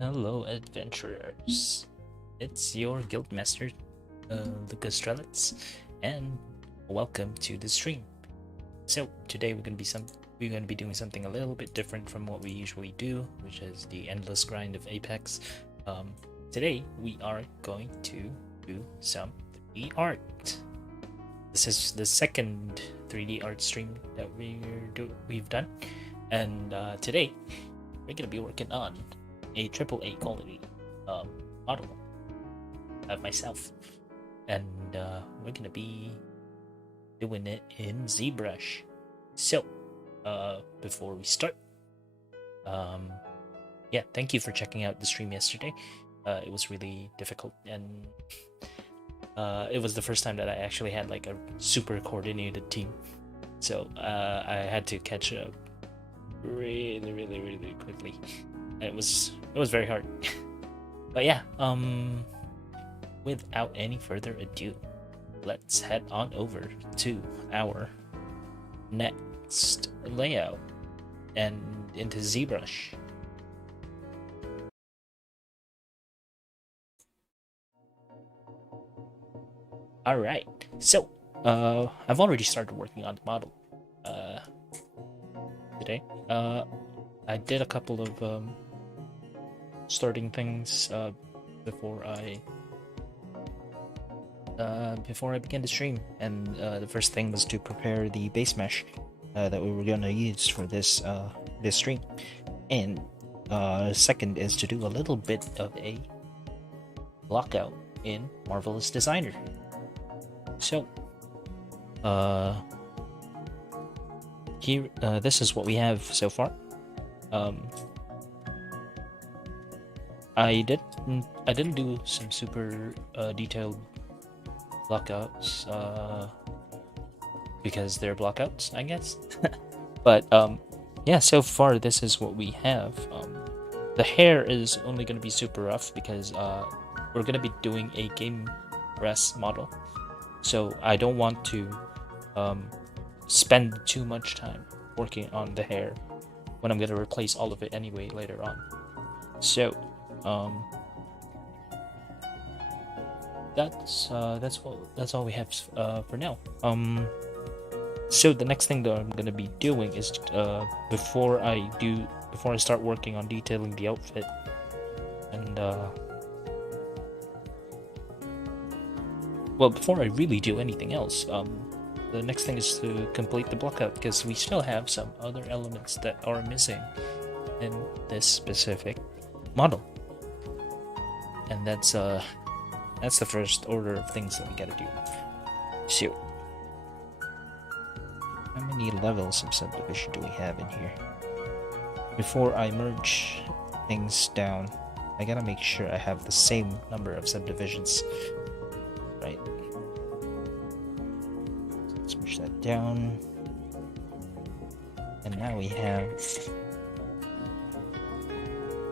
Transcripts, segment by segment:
Hello, adventurers. It's your guildmaster, Luca, and welcome to the stream. So today we're gonna be doing something a little bit different from what we usually do, which is the endless grind of Apex. Today we are going to do some 3D art. This is the second 3D art stream that we've done, and today we're gonna be working on a AAA quality model of myself, and we're gonna be doing it in ZBrush. So before we start, yeah, thank you for checking out the stream yesterday. It was really difficult, and it was the first time that I actually had like a super coordinated team, so I had to catch up really quickly. It was very hard. But yeah, without any further ado, let's head on over to our next layout and into ZBrush. Alright, so I've already started working on the model today. I did a couple of starting things before I began the stream, and the first thing was to prepare the base mesh that we were gonna use for this stream, and second is to do a little bit of a lockout in Marvelous Designer. So here this is what we have so far. I didn't do some super detailed blockouts because they're blockouts, I guess. But yeah, so far this is what we have. The hair is only going to be super rough because we're going to be doing a game res model, so I don't want to spend too much time working on the hair when I'm going to replace all of it anyway later on. So that's all we have for now. So the next thing that I'm gonna be doing is before I start working on detailing the outfit, and well, before I really do anything else, the next thing is to complete the blockout, because we still have some other elements that are missing in this specific model, and that's the first order of things that we gotta do. So, how many levels of subdivision do we have in here? Before I merge things down, I gotta make sure I have the same number of subdivisions, right? Let's merge that down. And now we have...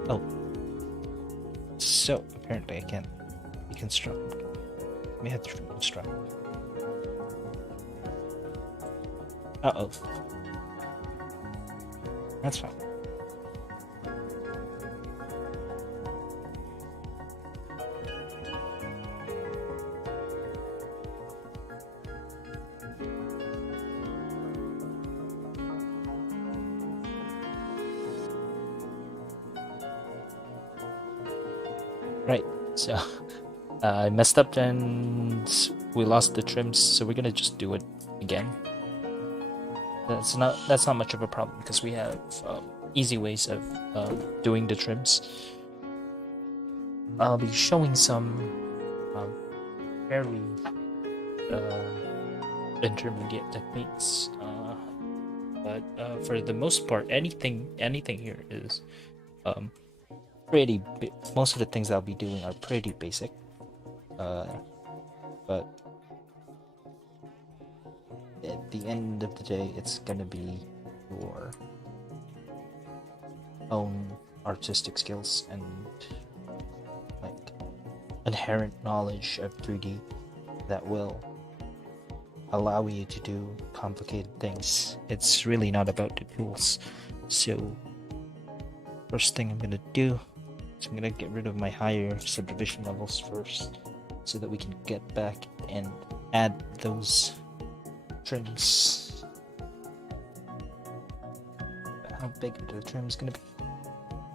Oh. So, apparently I can't reconstruct. We have to reconstruct. Uh-oh. That's fine. Right, so I messed up and we lost the trims, so we're gonna just do it again. That's not much of a problem because we have easy ways of doing the trims. I'll be showing some fairly intermediate techniques, but for the most part, anything here is most of the things I'll be doing are pretty basic, but at the end of the day, it's gonna be your own artistic skills and like inherent knowledge of 3D that will allow you to do complicated things. It's really not about the tools. So first thing I'm gonna do So I'm gonna get rid of my higher subdivision levels first, so that we can get back and add those trims. How big are the trims gonna be?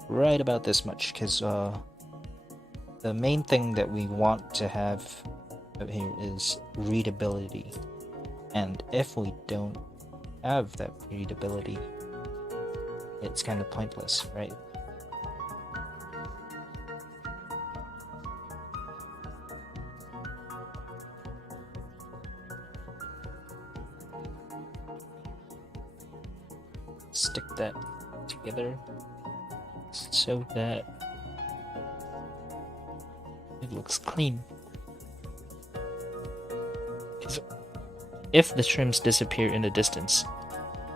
Right about this much, because the main thing that we want to have out here is readability, and if we don't have that readability, it's kind of pointless, right? Stick that together so that it looks clean. If the trims disappear in the distance,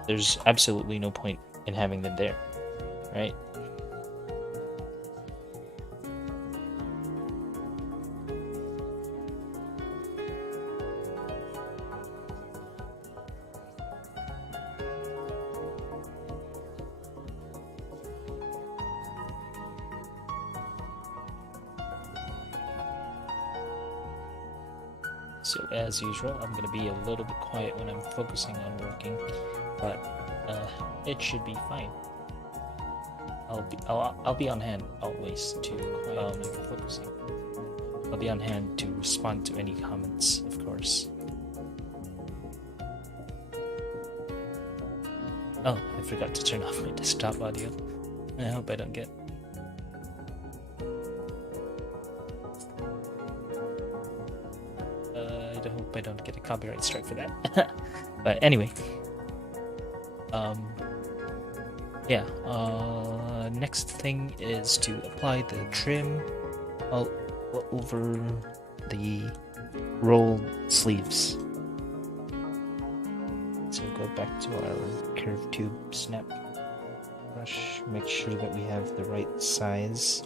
there's absolutely no point in having them there, right? So as usual, I'm gonna be a little bit quiet when I'm focusing on working, but it should be fine. I'll be on hand always to focusing. I'll be on hand to respond to any comments, of course. Oh, I forgot to turn off my desktop audio. I hope I don't get. I hope I don't get a copyright strike for that. But anyway, yeah. Next thing is to apply the trim all over the rolled sleeves. So go back to our curved tube snap brush. Make sure that we have the right size.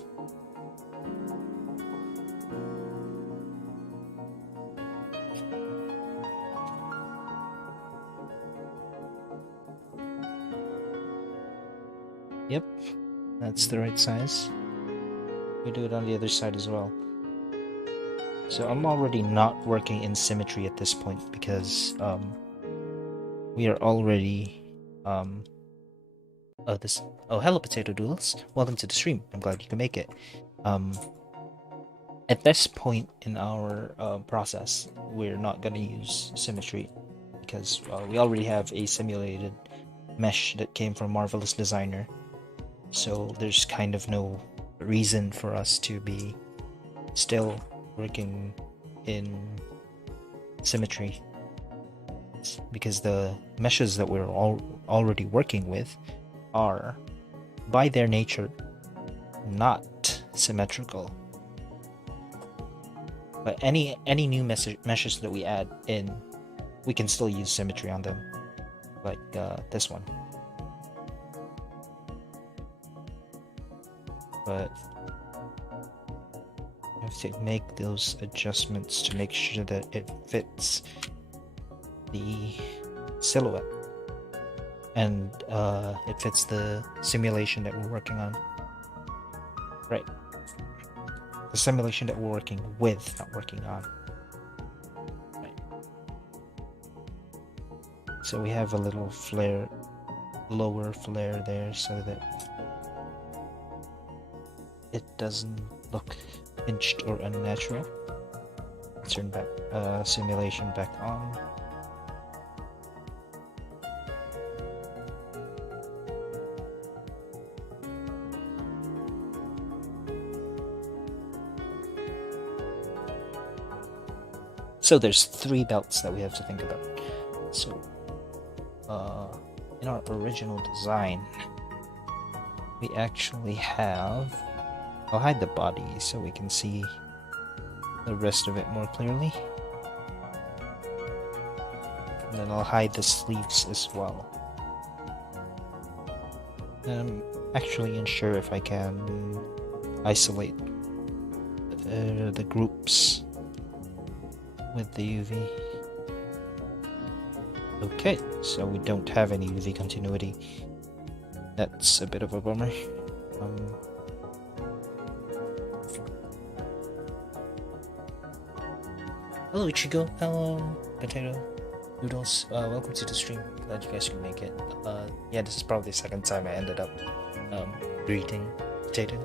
Yep, that's the right size. We do it on the other side as well. So I'm already not working in symmetry at this point because we are already hello potato doodles. Welcome to the stream. I'm glad you can make it. At this point in our process, we're not gonna use symmetry because we already have a simulated mesh that came from Marvelous Designer. So there's kind of no reason for us to be still working in symmetry, because the meshes that we're already working with are, by their nature, not symmetrical. But any new meshes that we add in, we can still use symmetry on them, like this one. But you have to make those adjustments to make sure that it fits the silhouette and it fits the simulation that we're working on. Right. The simulation that we're working with, not working on. Right. So we have a little flare, lower flare there so that it doesn't look pinched or unnatural. Turn back simulation back on. So there's 3 belts that we have to think about. So in our original design, we actually have, I'll hide the body so we can see the rest of it more clearly. And then I'll hide the sleeves as well. And I'm actually unsure if I can isolate the groups with the UV. Okay, so we don't have any UV continuity. That's a bit of a bummer. Hello Ichigo, hello Potato Noodles, welcome to the stream. Glad you guys can make it. Yeah, this is probably the second time I ended up greeting Potato.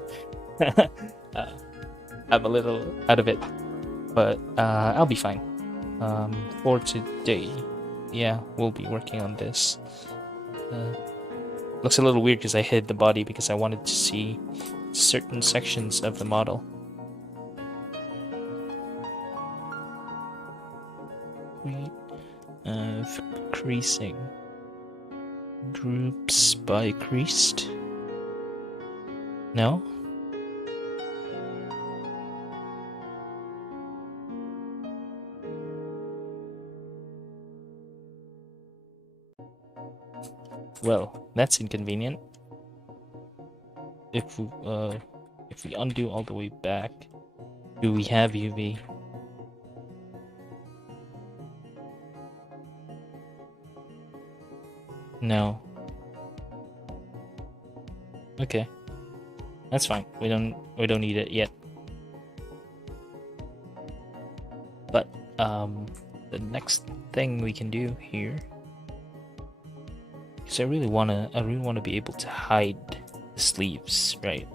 I'm a little out of it, but I'll be fine. For today, yeah, we'll be working on this. Looks a little weird because I hid the body because I wanted to see certain sections of the model. Creasing. Groups by creased? No? Well, that's inconvenient. If we undo all the way back, do we have UV? No. Okay. That's fine. We don't need it yet. But the next thing we can do here, because I really wanna be able to hide the sleeves, right?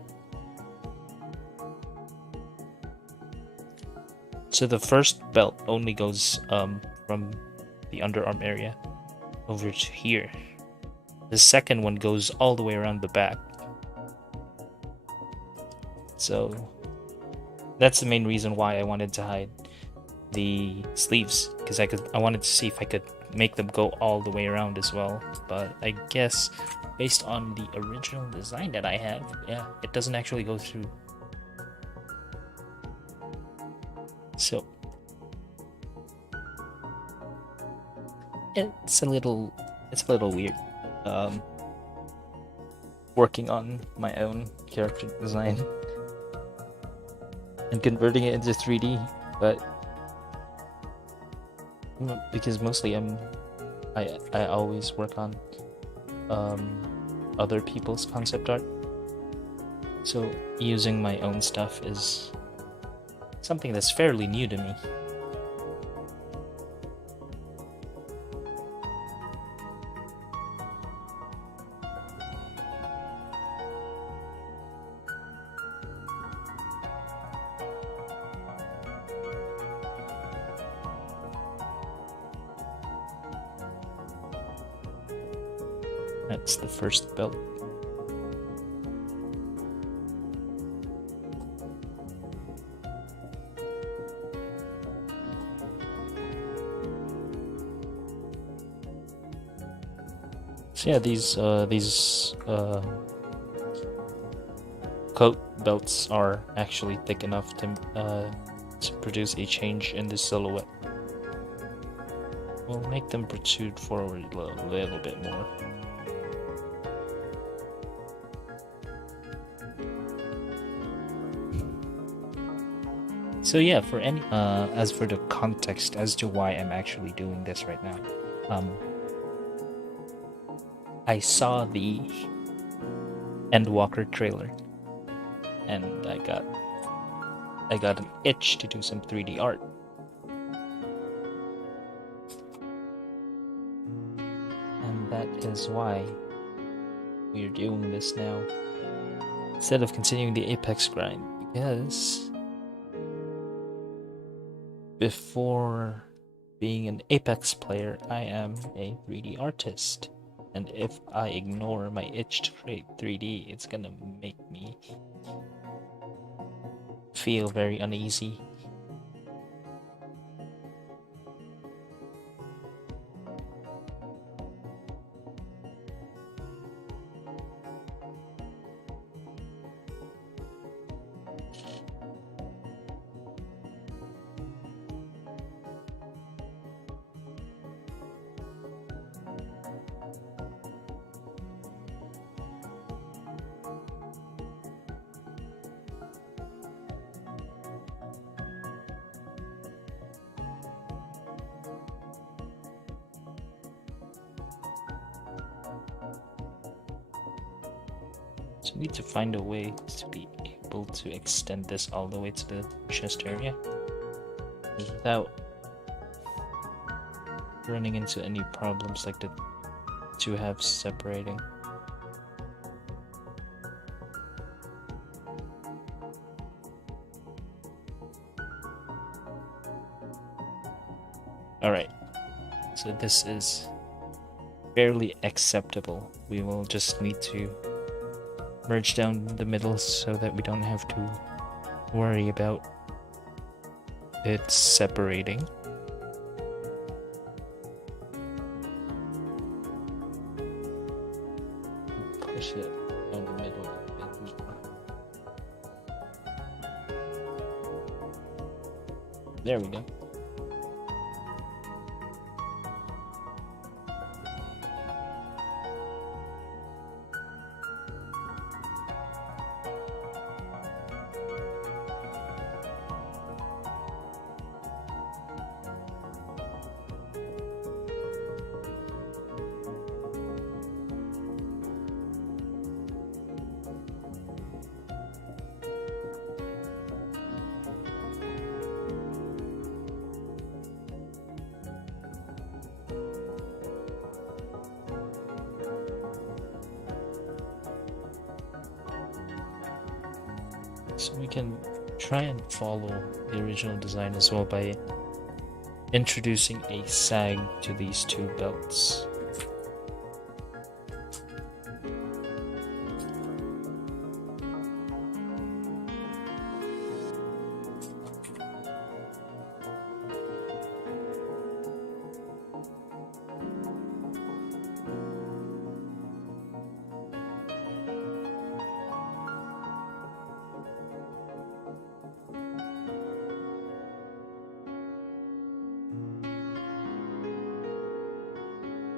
So the first belt only goes from the underarm area over to here. The second one goes all the way around the back. So that's the main reason why I wanted to hide the sleeves, because I wanted to see if I could make them go all the way around as well. But I guess based on the original design that I have, yeah, it doesn't actually go through. So it's a little weird. Working on my own character design and converting it into 3D, but because mostly I always work on other people's concept art, so using my own stuff is something that's fairly new to me. That's the first belt. So yeah, these coat belts are actually thick enough to produce a change in the silhouette. We'll make them protrude forward a little bit more. So yeah, for any as for the context as to why I'm actually doing this right now, I saw the Endwalker trailer, and I got an itch to do some 3D art. And that is why we're doing this now, instead of continuing the Apex grind, because before being an Apex player, I am a 3D artist. And if I ignore my itch to create 3D, it's gonna make me feel very uneasy. So we need to find a way to be able to extend this all the way to the chest area without running into any problems like the two halves separating. Alright, so this is fairly acceptable. We will just need to merge down the middle so that we don't have to worry about it separating. Push it down the middle a bit more. There we go. So we can try and follow the original design as well by introducing a sag to these two belts.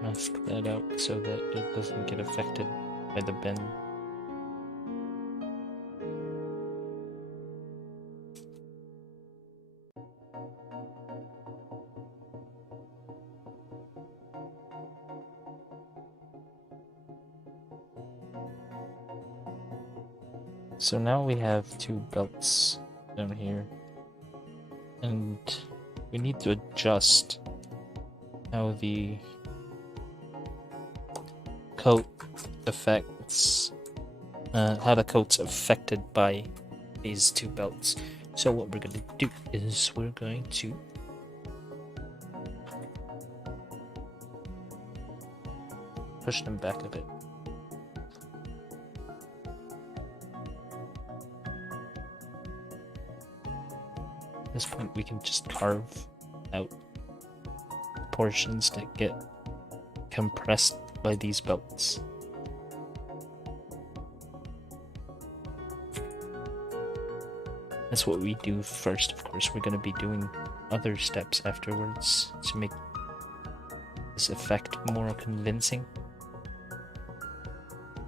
Mask that out so that it doesn't get affected by the bend. So now we have two belts down here, and we need to adjust how the coat affects, how the coat's affected by these two belts. So what we're going to do is we're going to push them back a bit. At this point we can just carve out portions that get compressed by these belts. That's what we do first. Of course, we're going to be doing other steps afterwards to make this effect more convincing.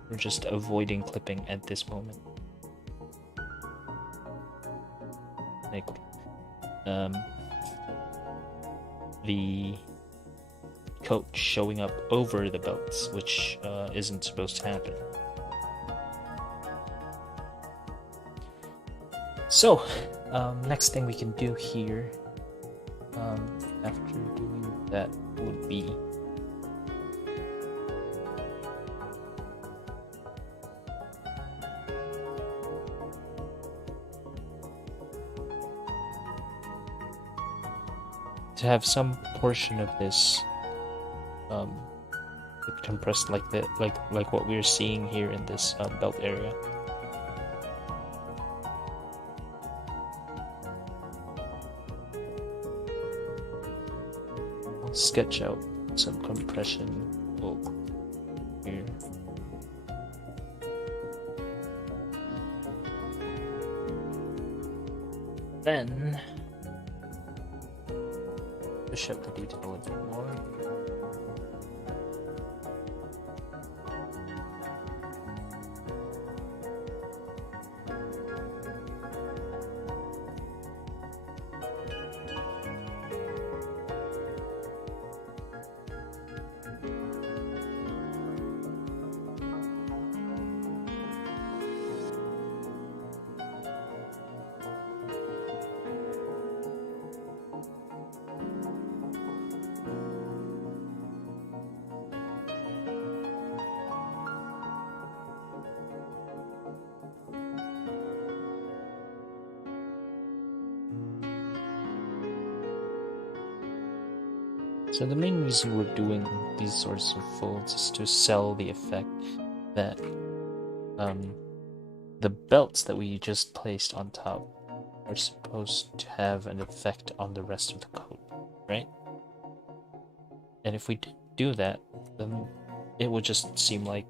We're just avoiding clipping at this moment. Like the coat showing up over the belts, which isn't supposed to happen. So, next thing we can do here, after doing that, would be to have some portion of this compressed like that, like what we're seeing here in this belt area. I'll sketch out some compression here. Then push up the detail a bit more. So the main reason we're doing these sorts of folds is to sell the effect that the belts that we just placed on top are supposed to have an effect on the rest of the coat, right? And if we do that, then it would just seem like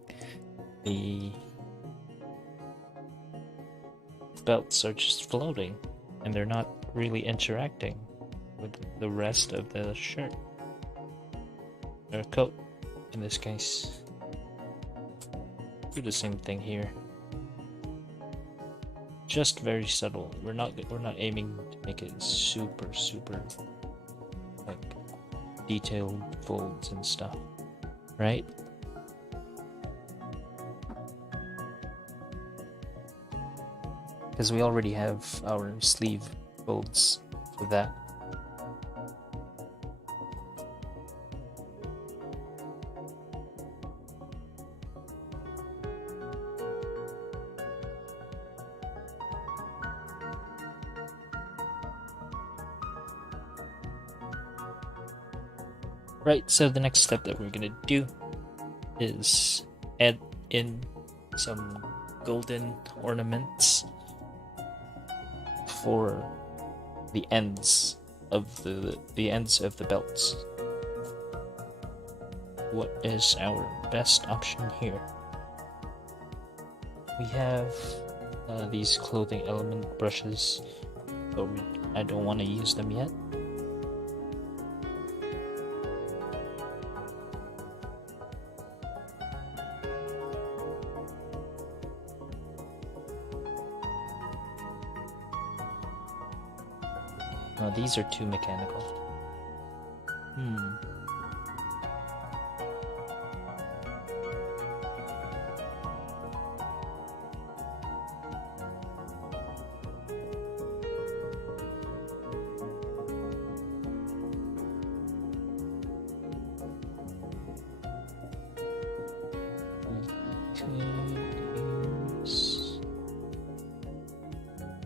the belts are just floating and they're not really interacting with the rest of the shirt or coat in this case. Do the same thing here, just very subtle. We're not aiming to make it super like detailed folds and stuff, right? Because we already have our sleeve folds for that. Right, so the next step that we're gonna do is add in some golden ornaments for the ends of the ends of the belts. What is our best option here? We have these clothing element brushes, but I don't want to use them yet. Oh, these are too mechanical.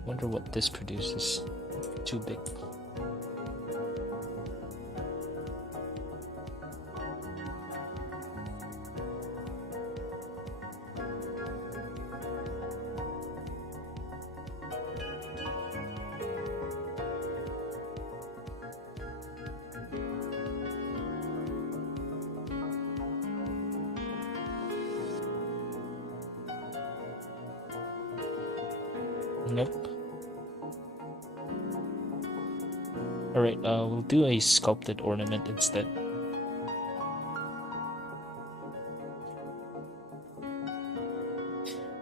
Wonder what this produces. Too big. Nope. Alright, we'll do a sculpted ornament instead.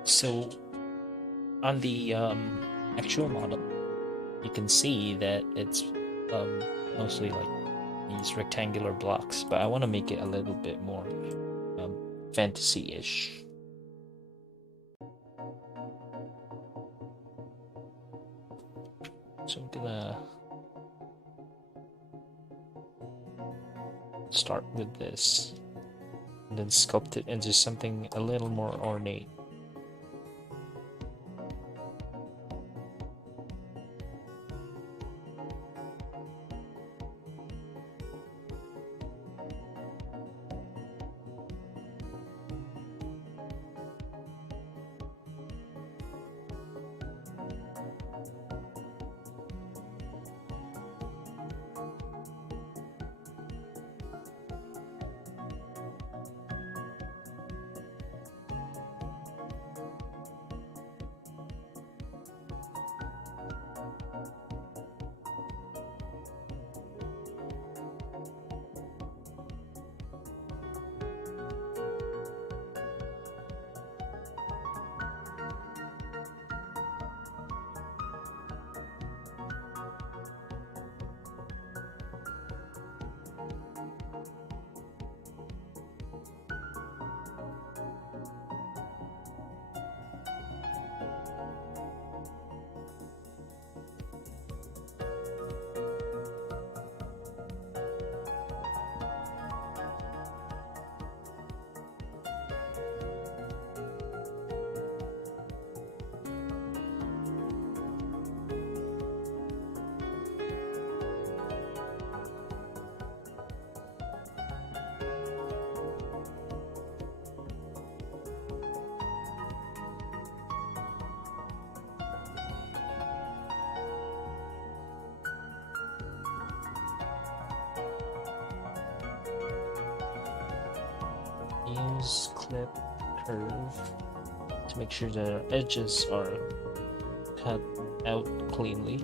So, on the actual model, you can see that it's mostly like these rectangular blocks, but I want to make it a little bit more fantasy-ish. So I'm gonna start with this and then sculpt it into something a little more ornate. use clip curve to make sure the edges are cut out cleanly.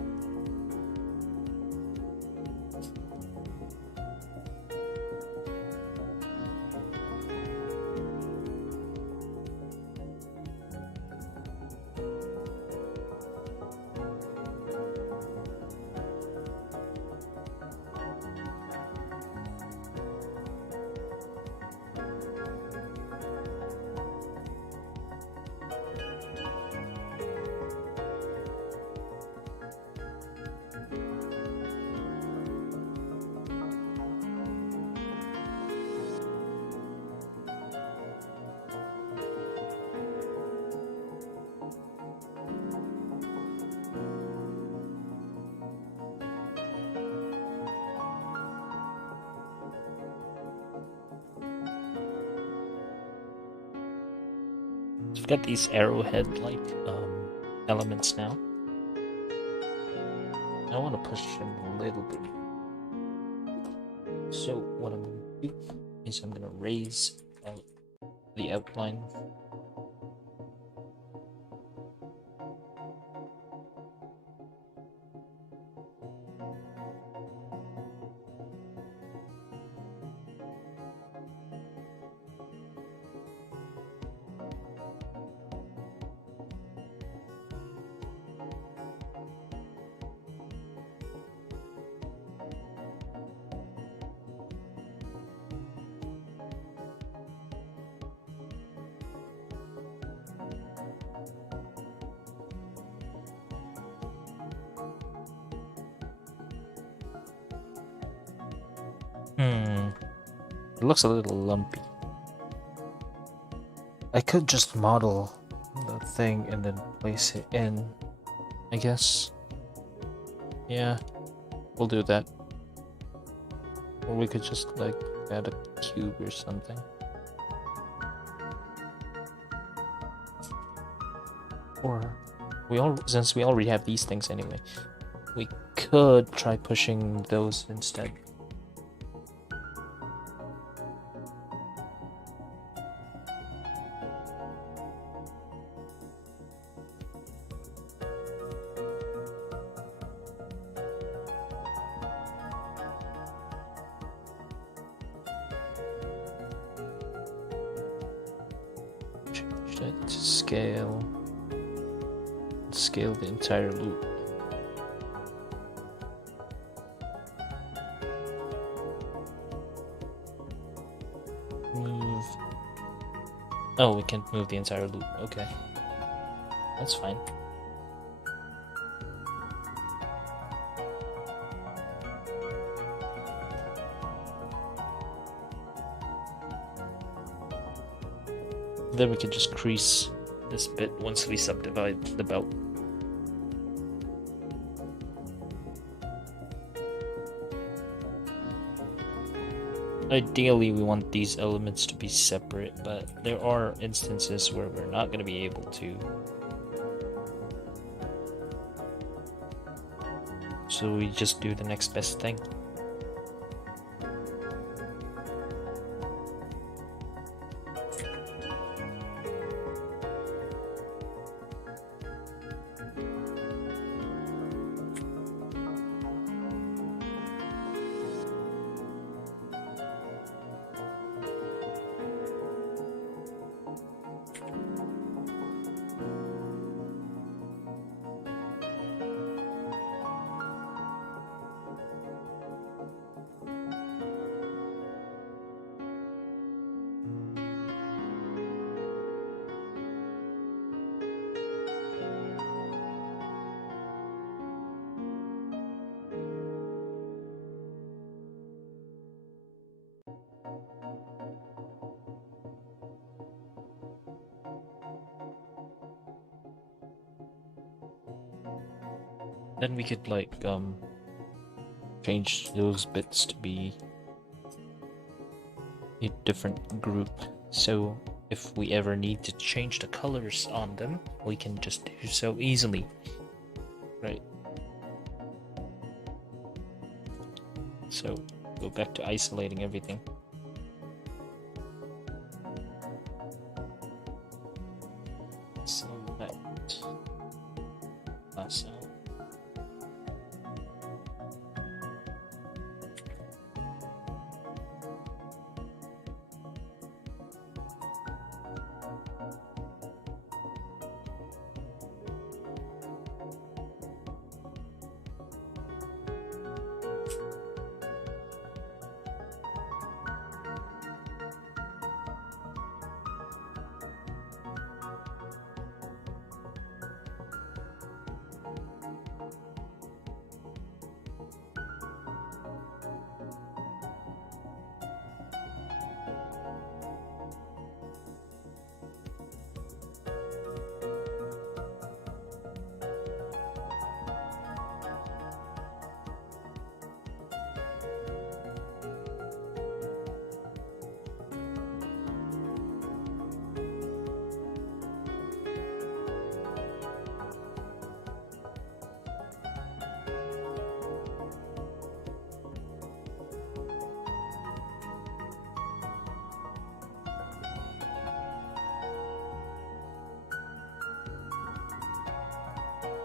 I've got these arrowhead-like elements now. I want to push them a little bit. So what I'm going to do is I'm going to raise out the outline. It looks a little lumpy. I could just model the thing and then place it in, I guess. Yeah, we'll do that. Or we could just like add a cube or something. Or since we already have these things anyway, we could try pushing those instead. Change that to scale the entire loop. Move. Oh, we can't move the entire loop. Okay, that's fine. Then we can just crease this bit once we subdivide the belt. Ideally, we want these elements to be separate, but there are instances where we're not going to be able to. So we just do the next best thing. Then we could like change those bits to be a different group, so if we ever need to change the colors on them, we can just do so easily, right? So go back to isolating everything. Right. Awesome.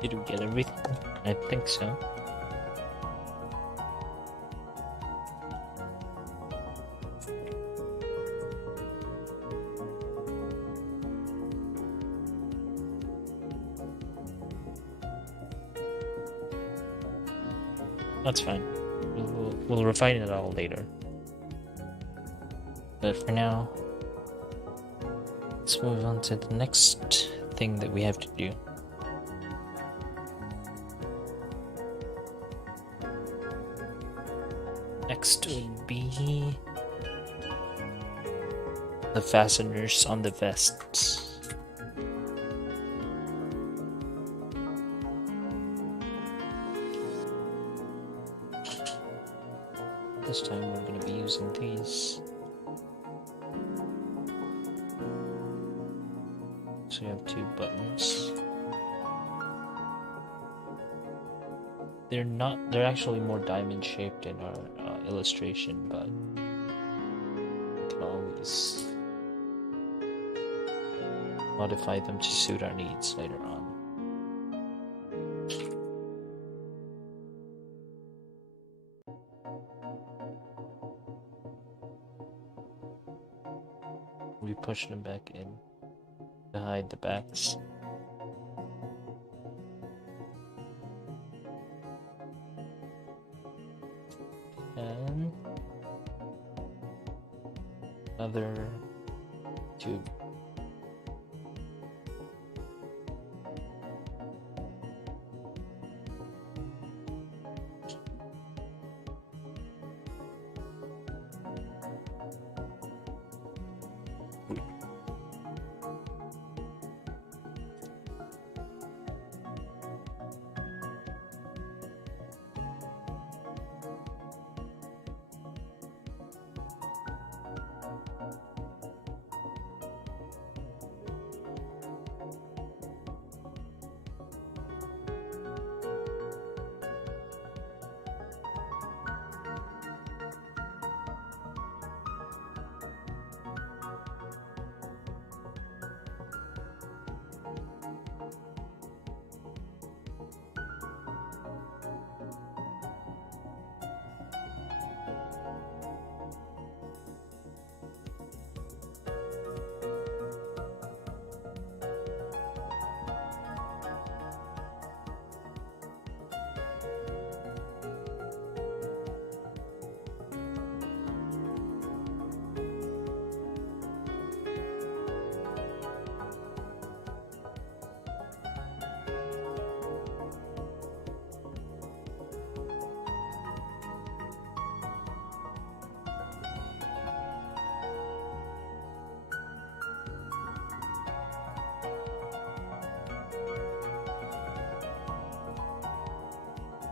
Did we get everything? I think so. That's fine. We'll refine it all later. But for now, let's move on to the next thing that we have to do. Next would be the fasteners on the vests. This time we're going to be using these. So we have 2 buttons. They're actually more diamond shaped in our illustration, but we can always modify them to suit our needs later on. We push them back in to hide the backs. And another tube.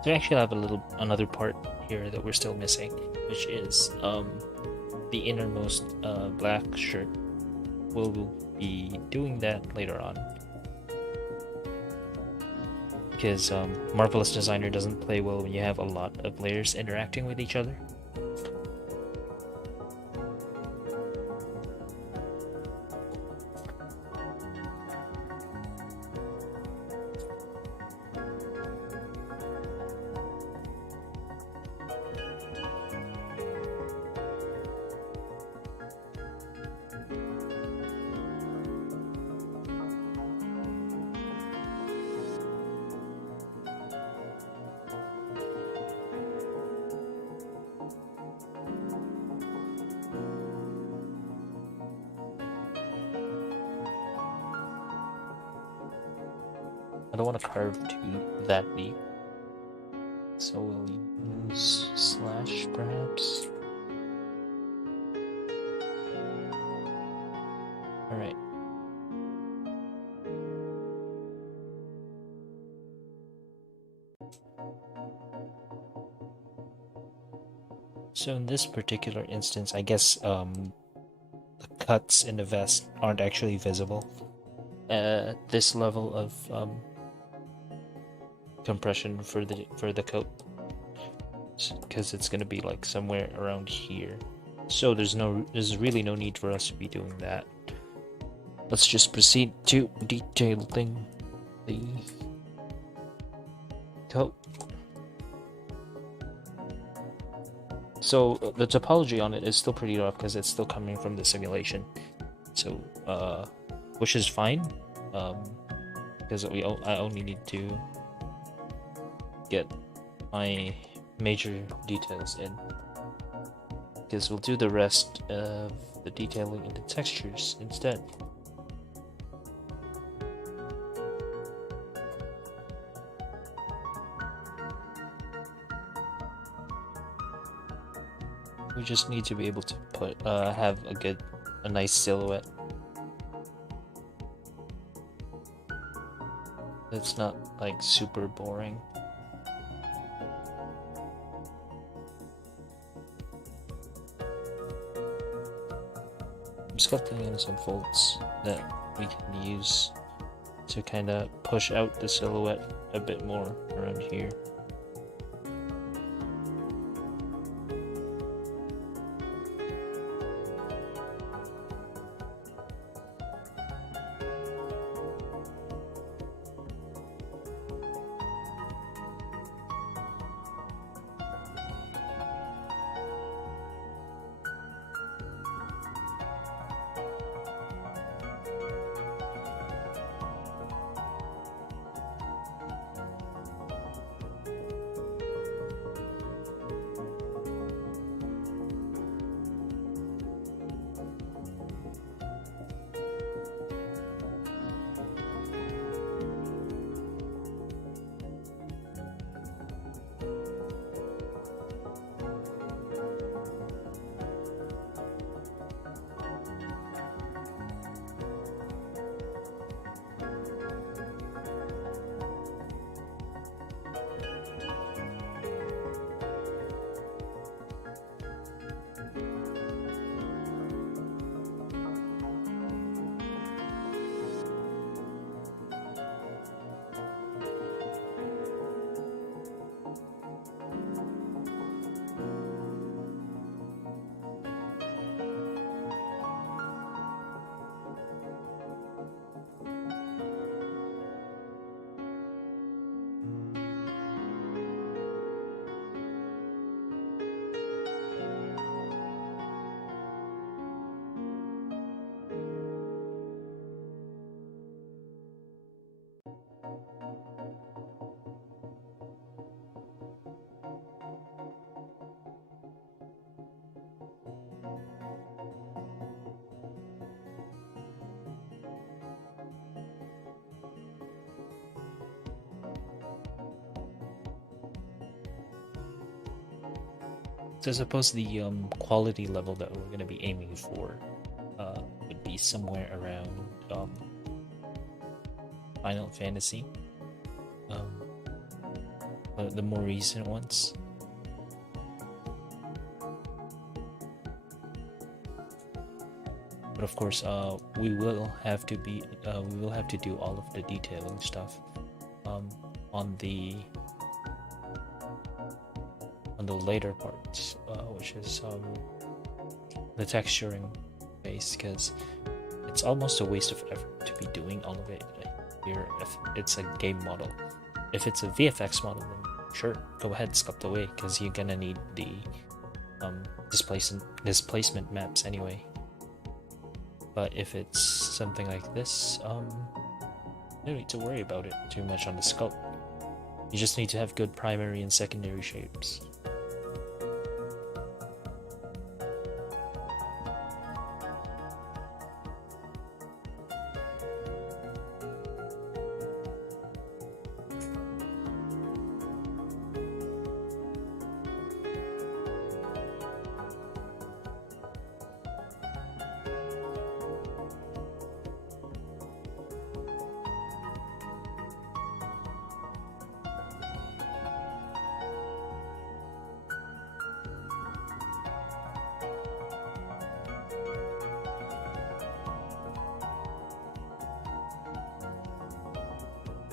So we actually have another part here that we're still missing, which is the innermost black shirt. We'll be doing that later on, because Marvelous Designer doesn't play well when you have a lot of layers interacting with each other. I don't want to carve to that deep, so we'll use slash perhaps. All right. So in this particular instance, I guess the cuts in the vest aren't actually visible at this level of compression for the coat, because it's gonna be like somewhere around here. So there's really no need for us to be doing that. Let's just proceed to detailing the coat. So the topology on it is still pretty rough because it's still coming from the simulation. So which is fine, because I only need to get my major details in, because we'll do the rest of the detailing into textures instead. We just need to be able to put have a nice silhouette. It's not like super boring. I'm sculpting in some folds that we can use to kind of push out the silhouette a bit more around here. So I suppose the quality level that we're going to be aiming for would be somewhere around Final Fantasy, the more recent ones. But of course, we will have to do all of the detailing stuff on the later parts, which is the texturing phase, because it's almost a waste of effort to be doing all of it here if it's a game model. If it's a VFX model, then sure, go ahead, sculpt away, because you're gonna need the displacement maps anyway. But if it's something like this, no need to worry about it too much on the sculpt. You just need to have good primary and secondary shapes.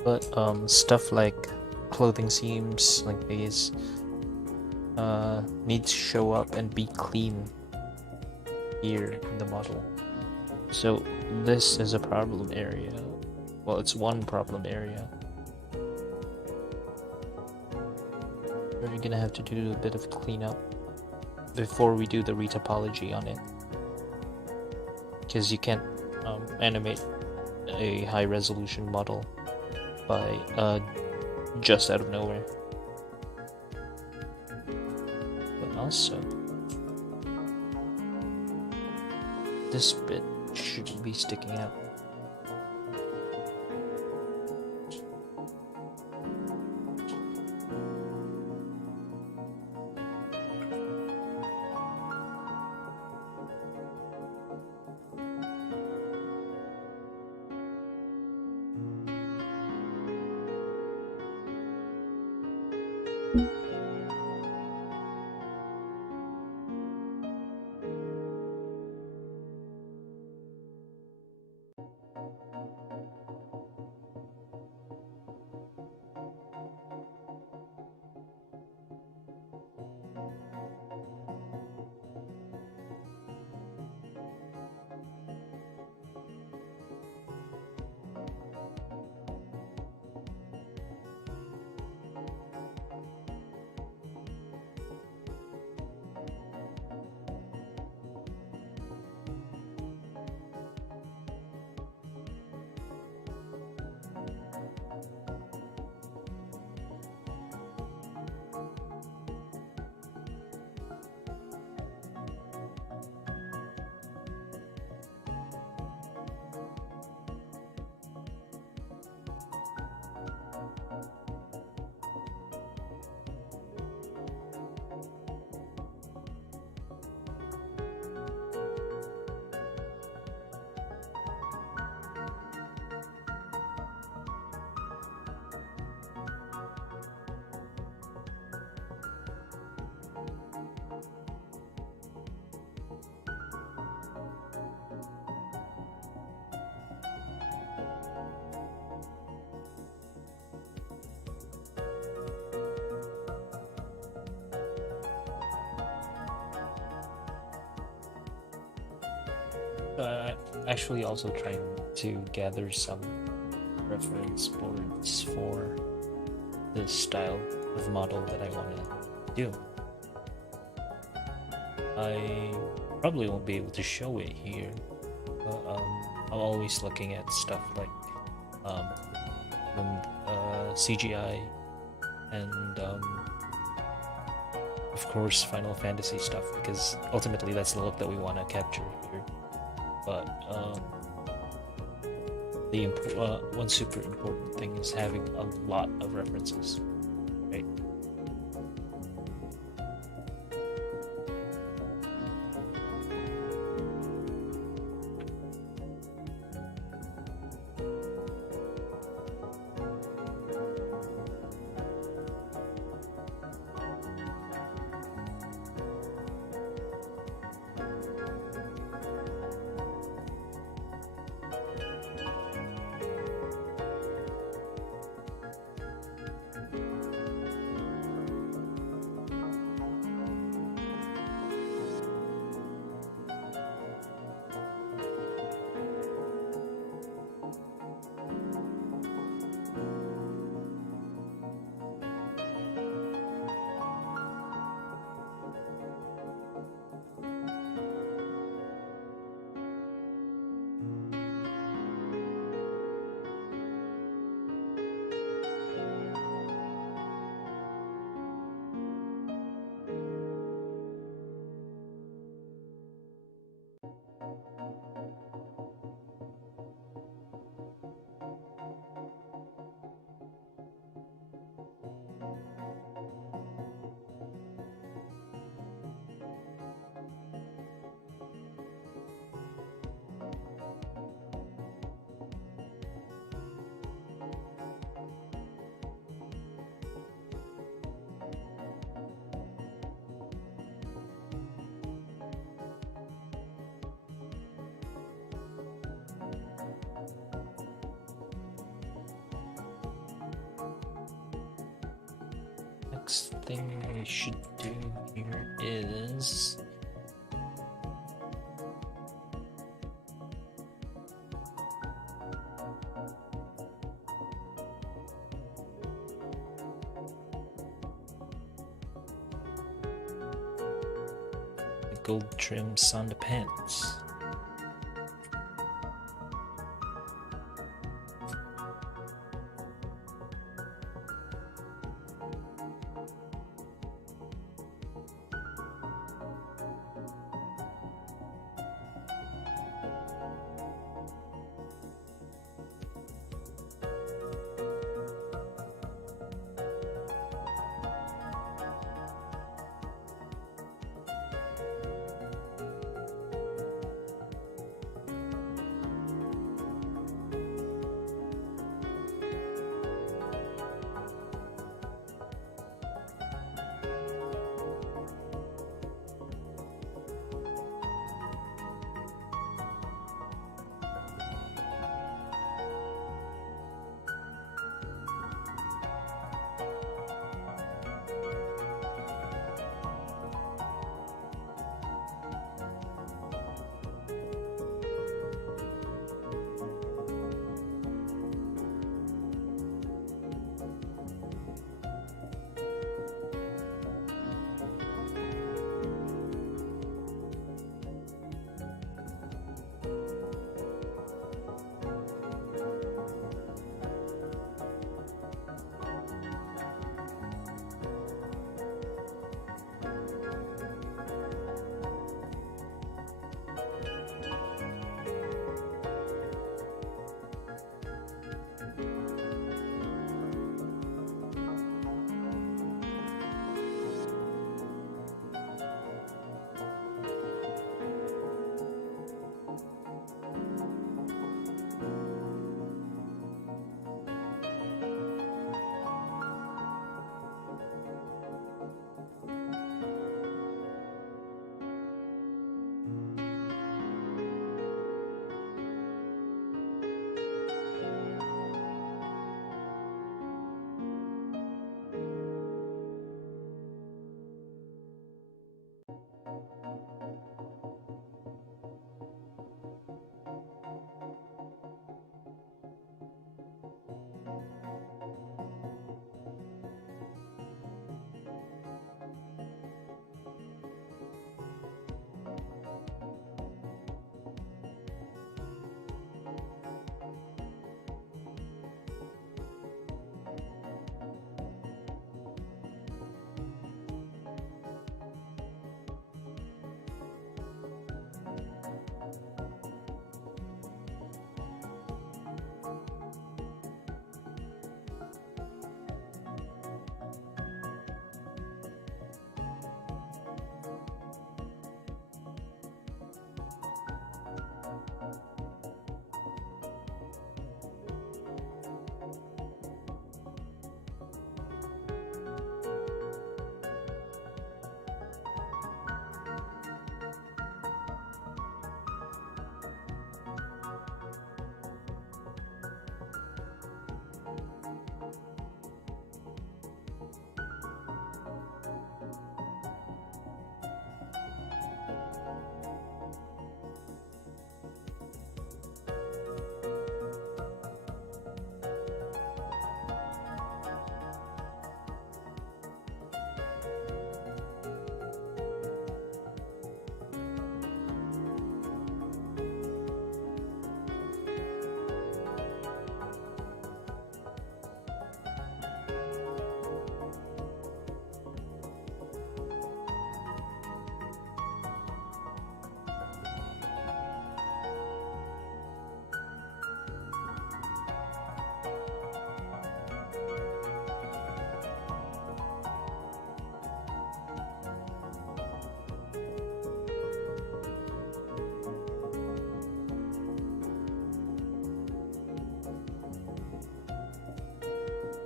But stuff like clothing seams like these need to show up and be clean here in the model. So this is a problem area. Well, it's one problem area. We're gonna have to do a bit of cleanup before we do the retopology on it, because you can't animate a high resolution model by just out of nowhere. But also, this bit shouldn't be sticking out. Actually also trying to gather some reference boards for this style of model that I want to do. I probably won't be able to show it here, but I'm always looking at stuff like CGI and of course Final Fantasy stuff, because ultimately that's the look that we want to capture here. But one super important thing is having a lot of references, right? next thing we should do here is the gold trims on the pants.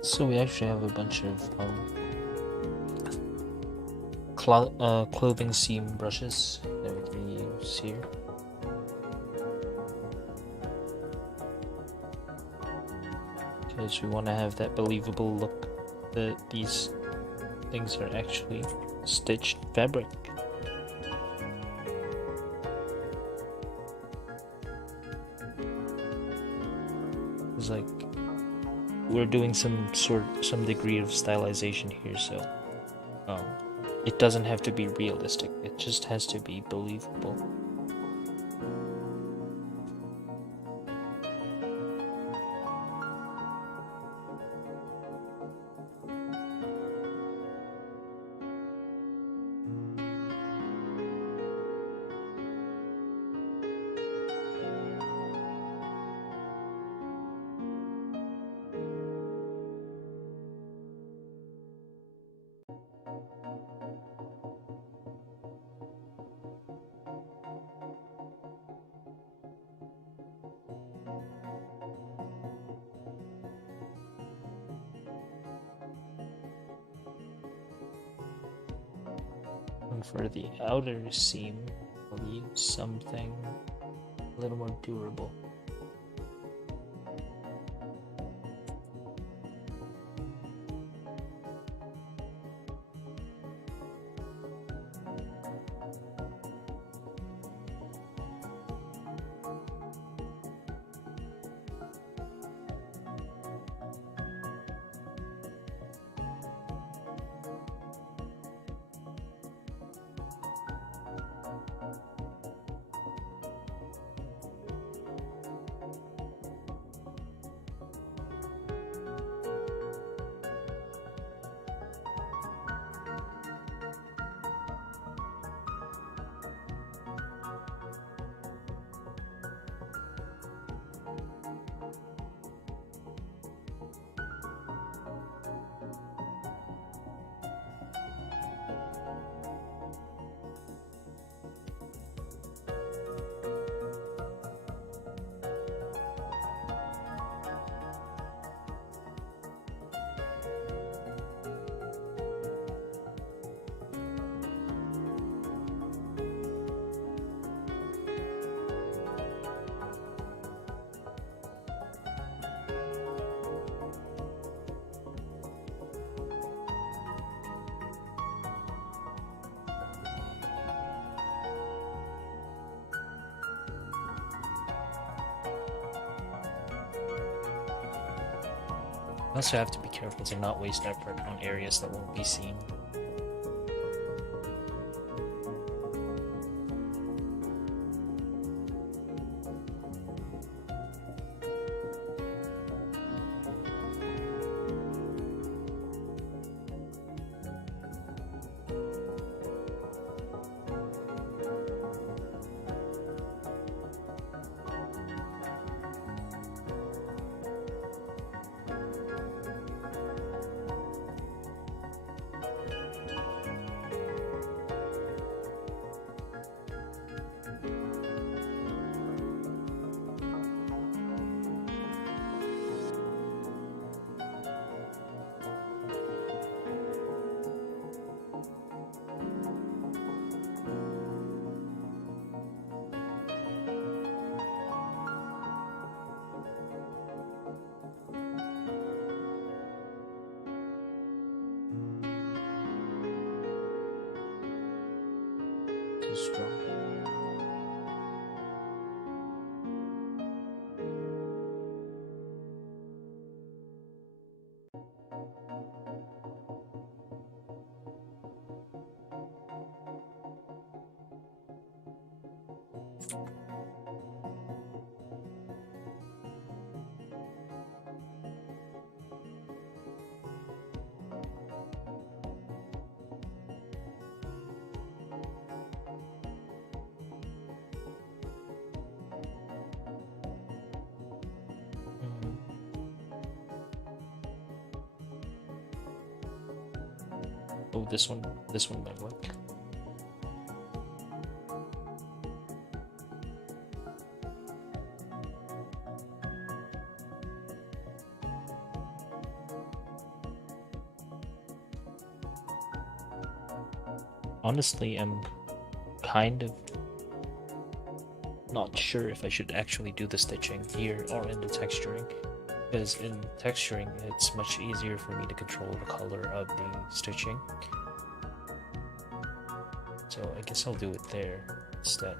So we actually have a bunch of clothing seam brushes that we can use here. Because we want to have that believable look that these things are actually stitched fabric. It's like we're doing some degree of stylization here, so it doesn't have to be realistic, it just has to be believable. And for the outer seam, I'll use something a little more durable. I also have to be careful to not waste effort on areas that won't be seen. Too strong. Oh, this one might work. Honestly, I'm kind of not sure if I should actually do the stitching here or in the texturing. because in texturing it's much easier for me to control the color of the stitching. So I guess I'll do it there instead.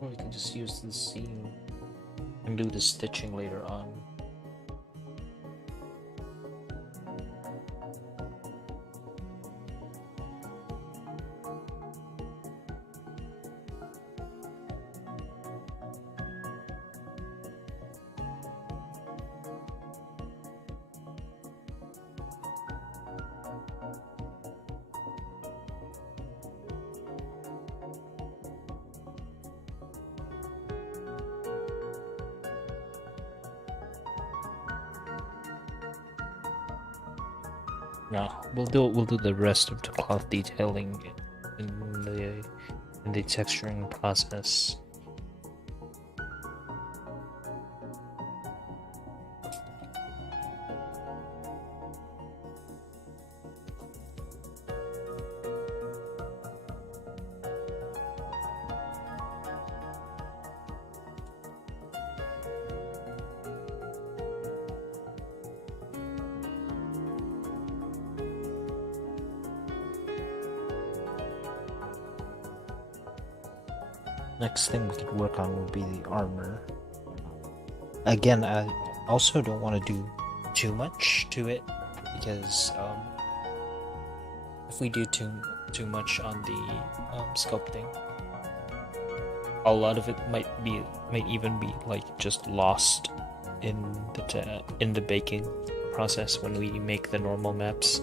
Or we can just use the seam and do the stitching later on. No, we'll do the rest of the cloth detailing in the texturing process. Next thing we could work on would be the armor. Again, I also don't want to do too much to it because if we do too much on the sculpting, a lot of it might even be like just lost in the baking process when we make the normal maps.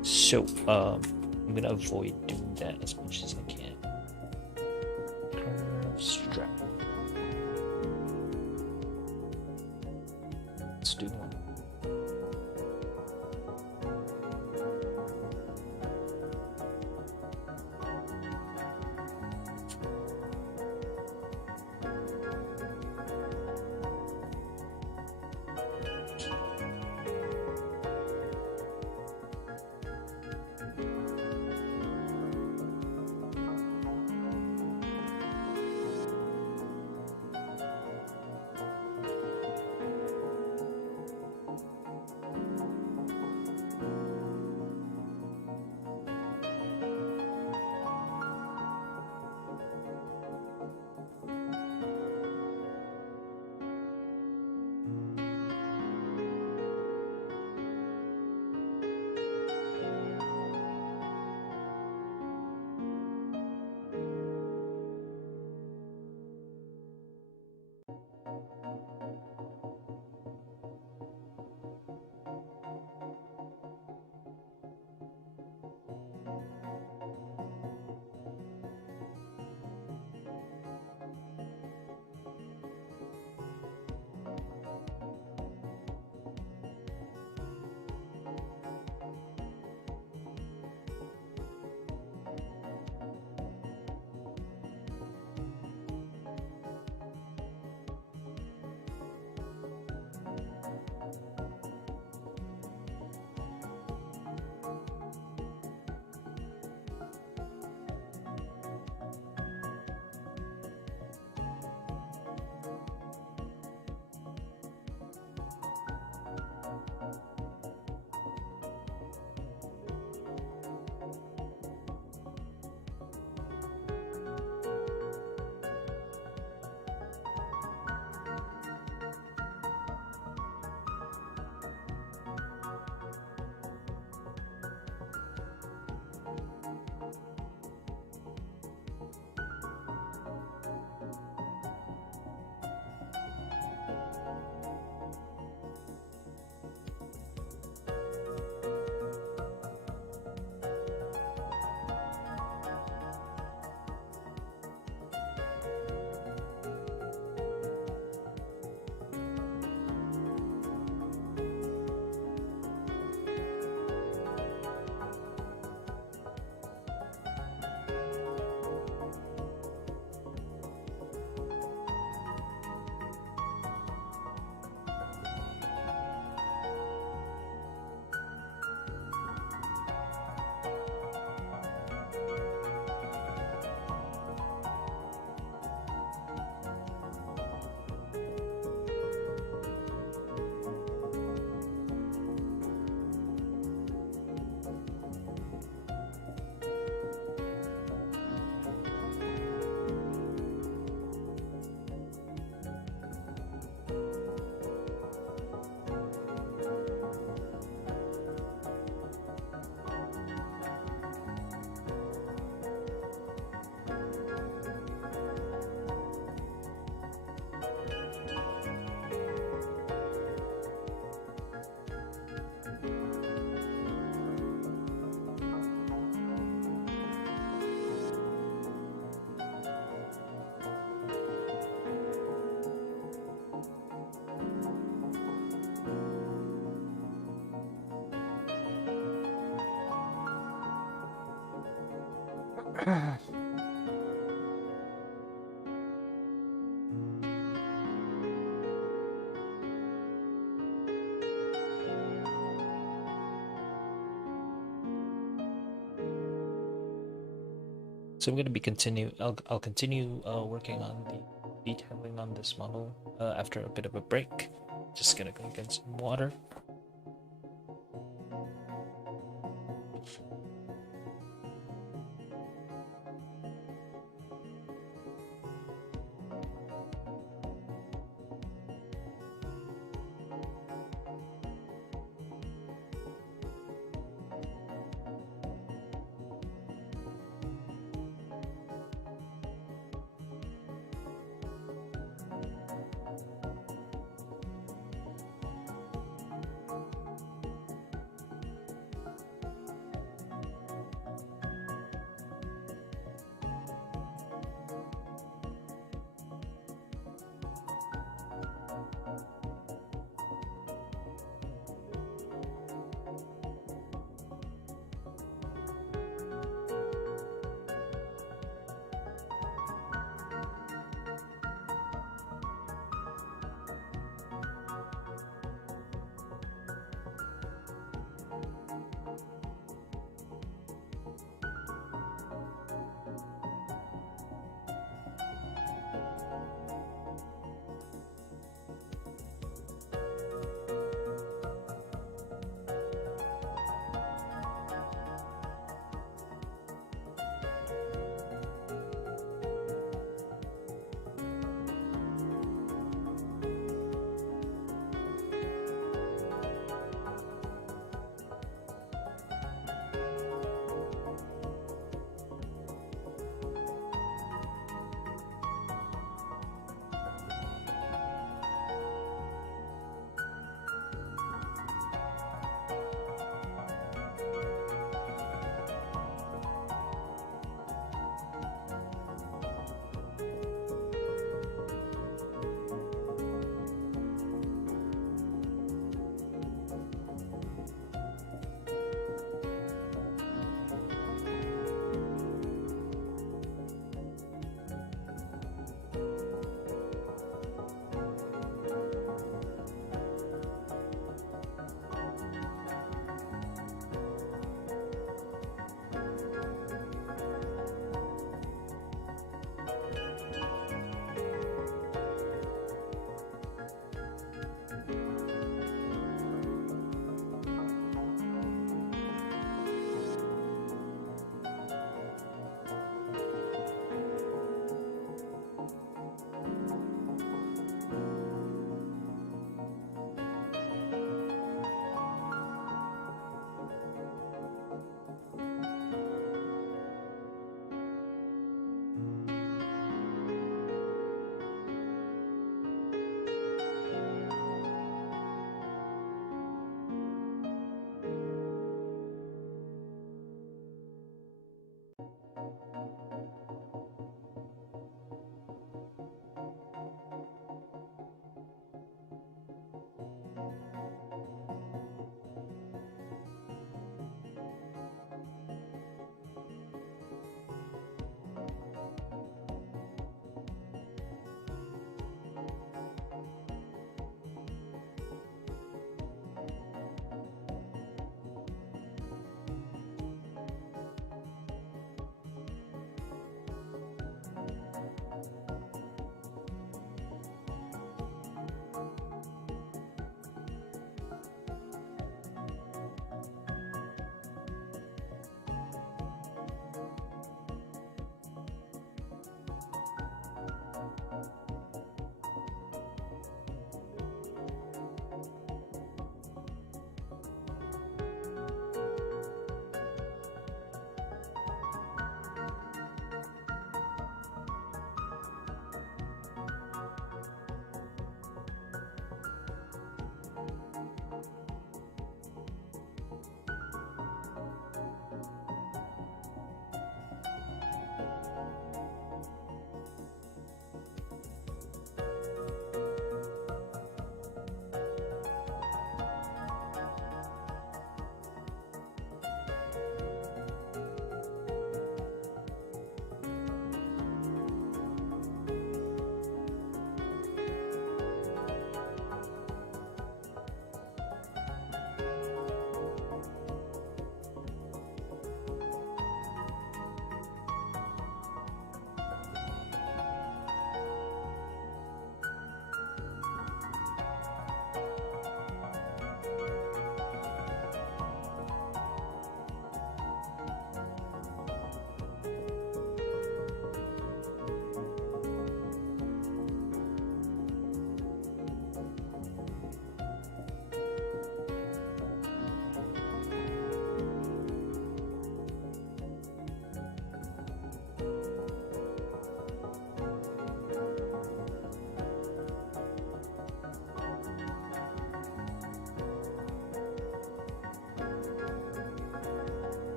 So I'm gonna avoid doing that as much as I can. Strap. Let's do one. So I'm gonna be I'll continue working on the detailing on this model after a bit of a break. Just gonna go get some water.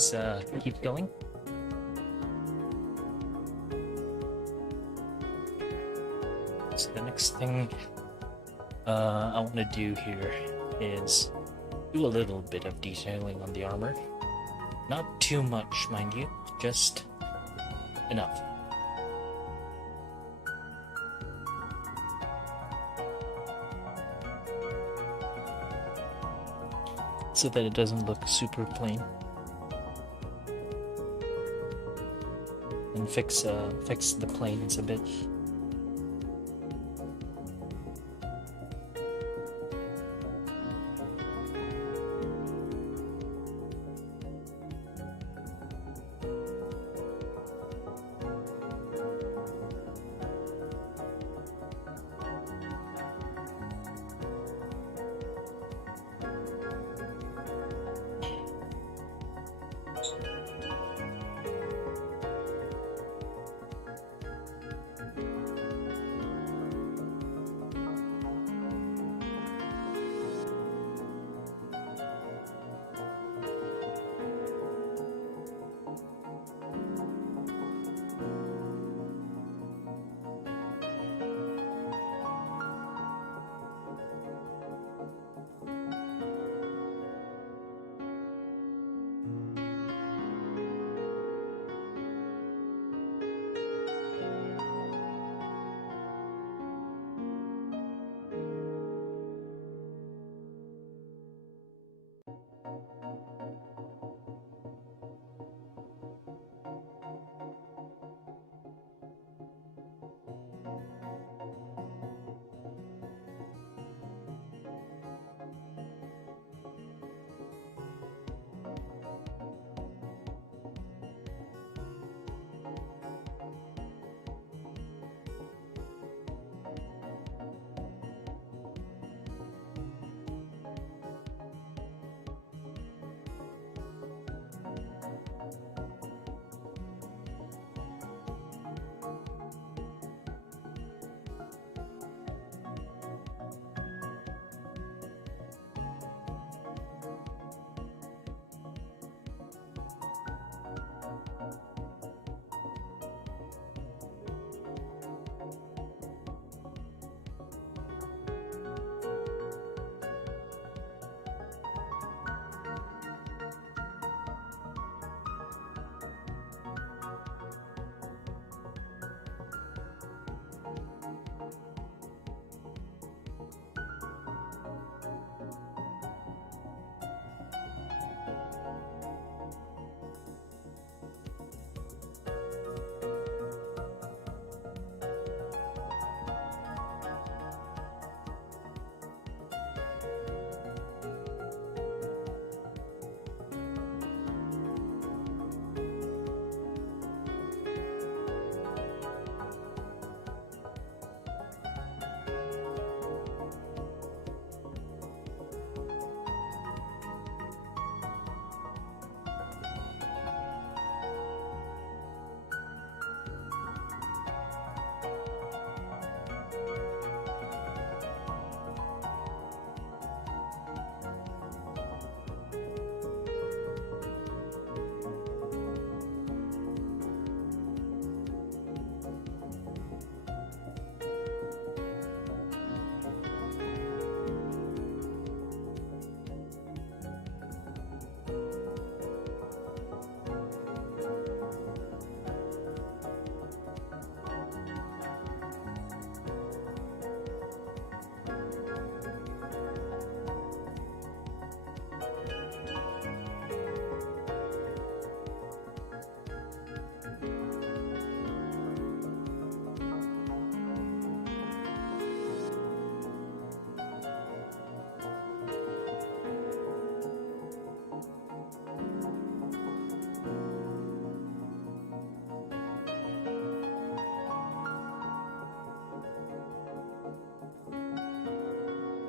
let's keep going. So the next thing I want to do here is do a little bit of detailing on the armor. Not too much, mind you, just enough. So that it doesn't look super plain. And fix the planes a bit.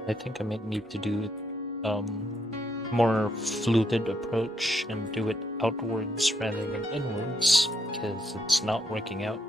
I think I might need to do more fluted approach and do it outwards rather than inwards because it's not working out.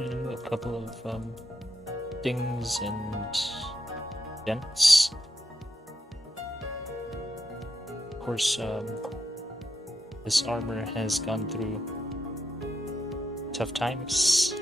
a couple of dings and dents. Of course, this armor has gone through tough times.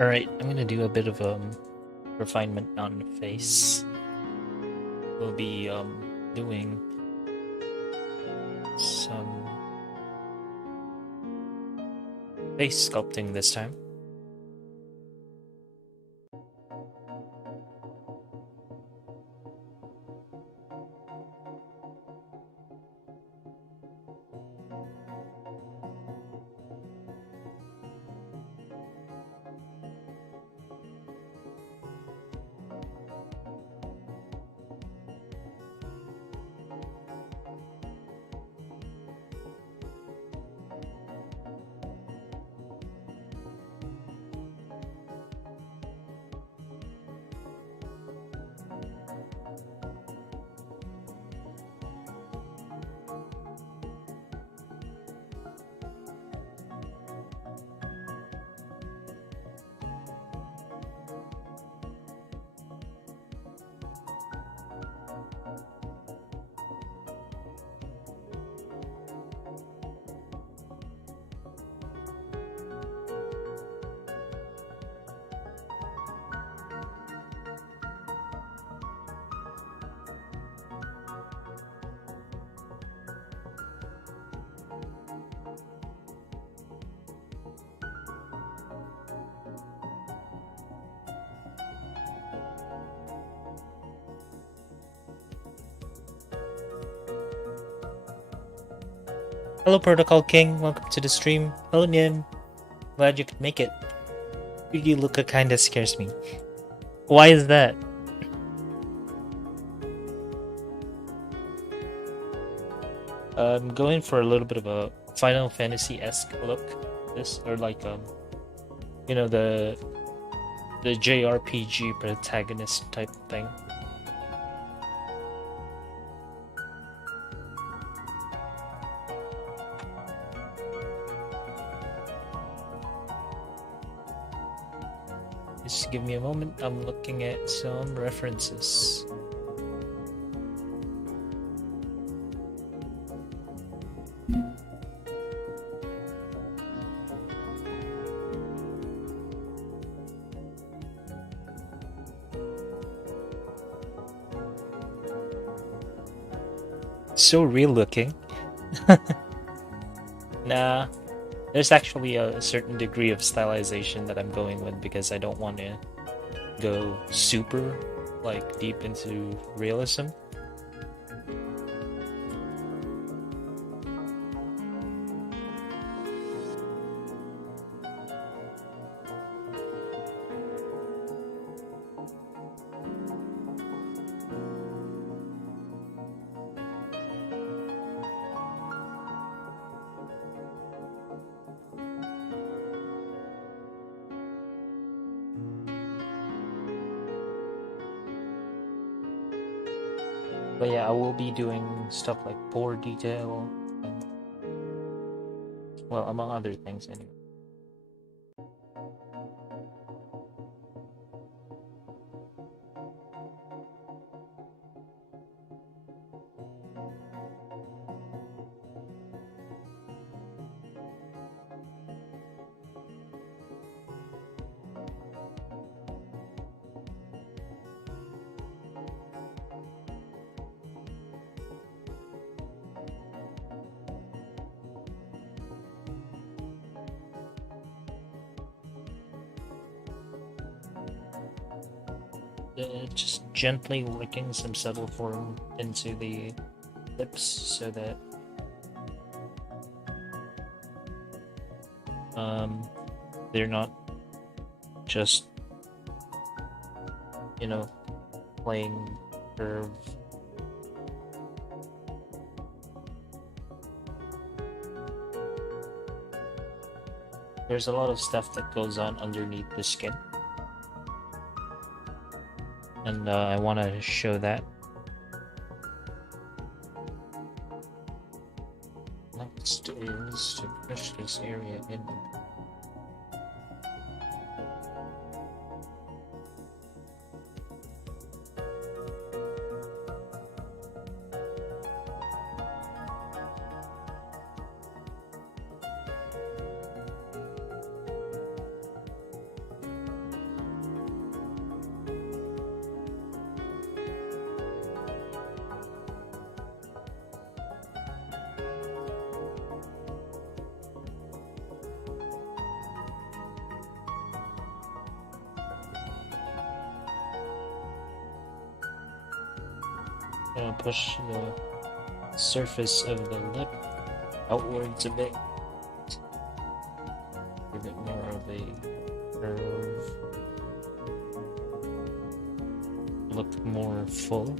Alright, I'm gonna do a bit of refinement on the face. We'll be doing some face sculpting this time. Hello, Protocol King. Welcome to the stream. Hello, Nim. Glad you could make it. You Luca kinda scares me. Why is that? I'm going for a little bit of a Final Fantasy-esque look. This, or like you know, the JRPG protagonist type thing. Just give me a moment. I'm looking at some references. So real looking. Nah, there's actually a certain degree of stylization that I'm going with because I don't want to go super like deep into realism. But yeah, I will be doing stuff like pore detail and, well, among other things anyway. Just gently licking some subtle form into the lips so that they're not just, you know, playing curve. There's a lot of stuff that goes on underneath the skin. And I want to show that. Next is to push this area in. Gonna push the surface of the lip outwards a bit. Give it more of a curve. Look more full.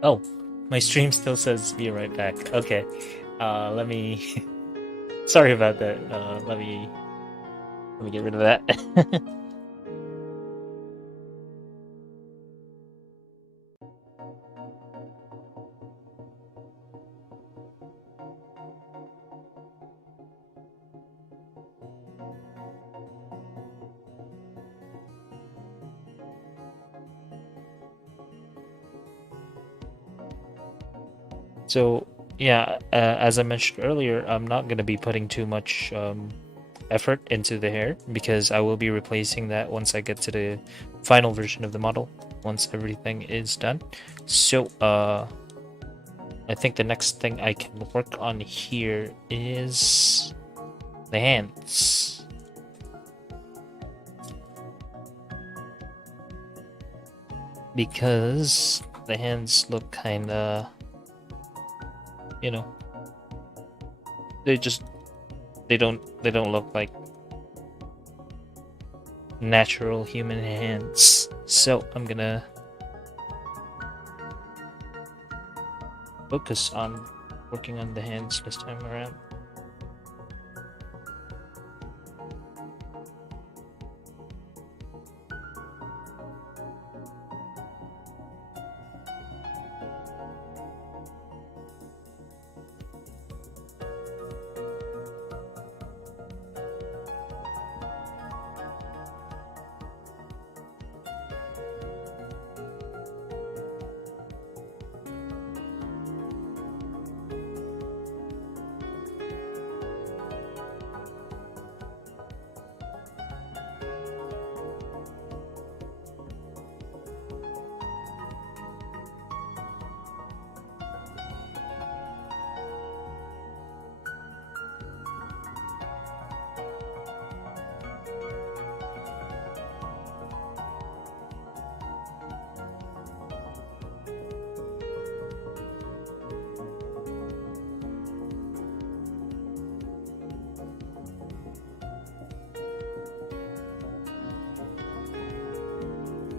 Oh, my stream still says be right back. Okay. Let me sorry about that. Let me get rid of that. So, yeah, as I mentioned earlier, I'm not going to be putting too much effort into the hair because I will be replacing that once I get to the final version of the model, once everything is done. So, I think the next thing I can work on here is the hands. Because the hands look kinda, you know, they don't look like natural human hands. So I'm gonna focus on working on the hands this time around.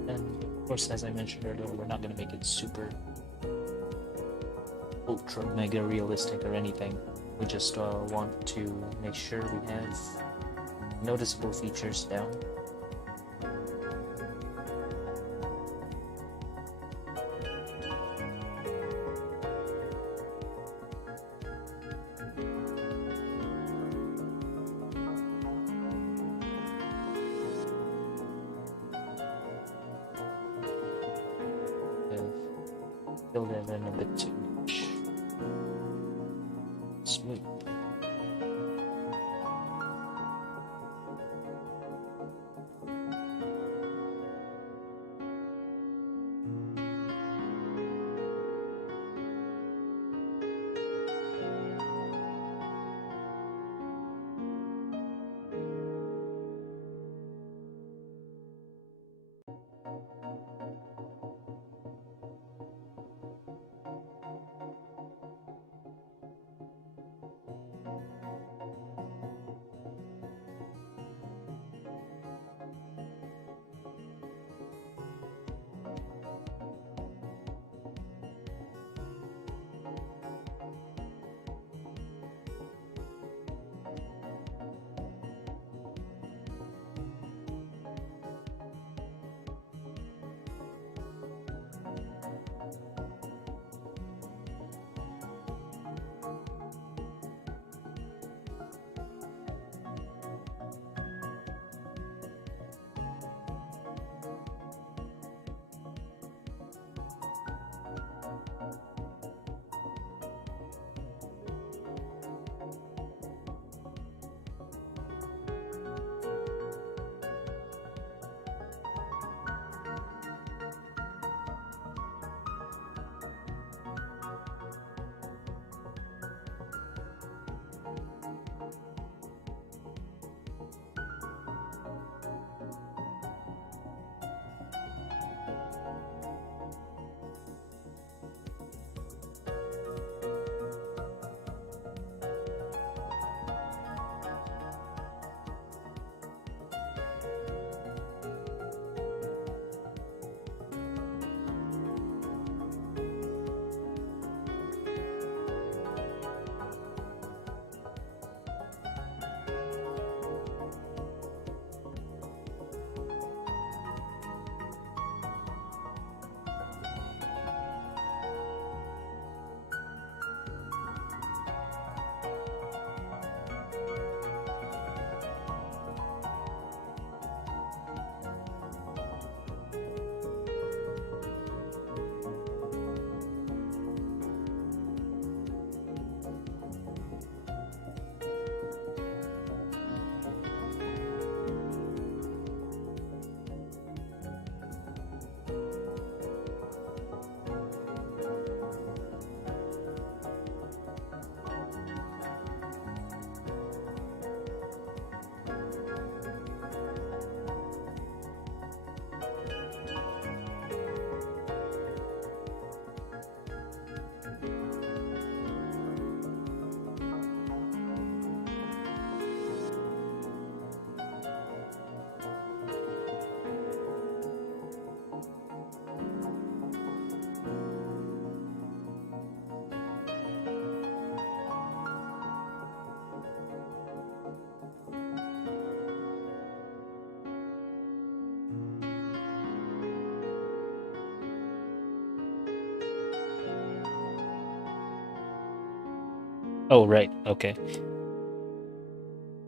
And of course, as I mentioned earlier, we're not going to make it super ultra mega realistic or anything. We just want to make sure we have noticeable features down. Fill that in a bit too much. Smooth. Oh, right. Okay.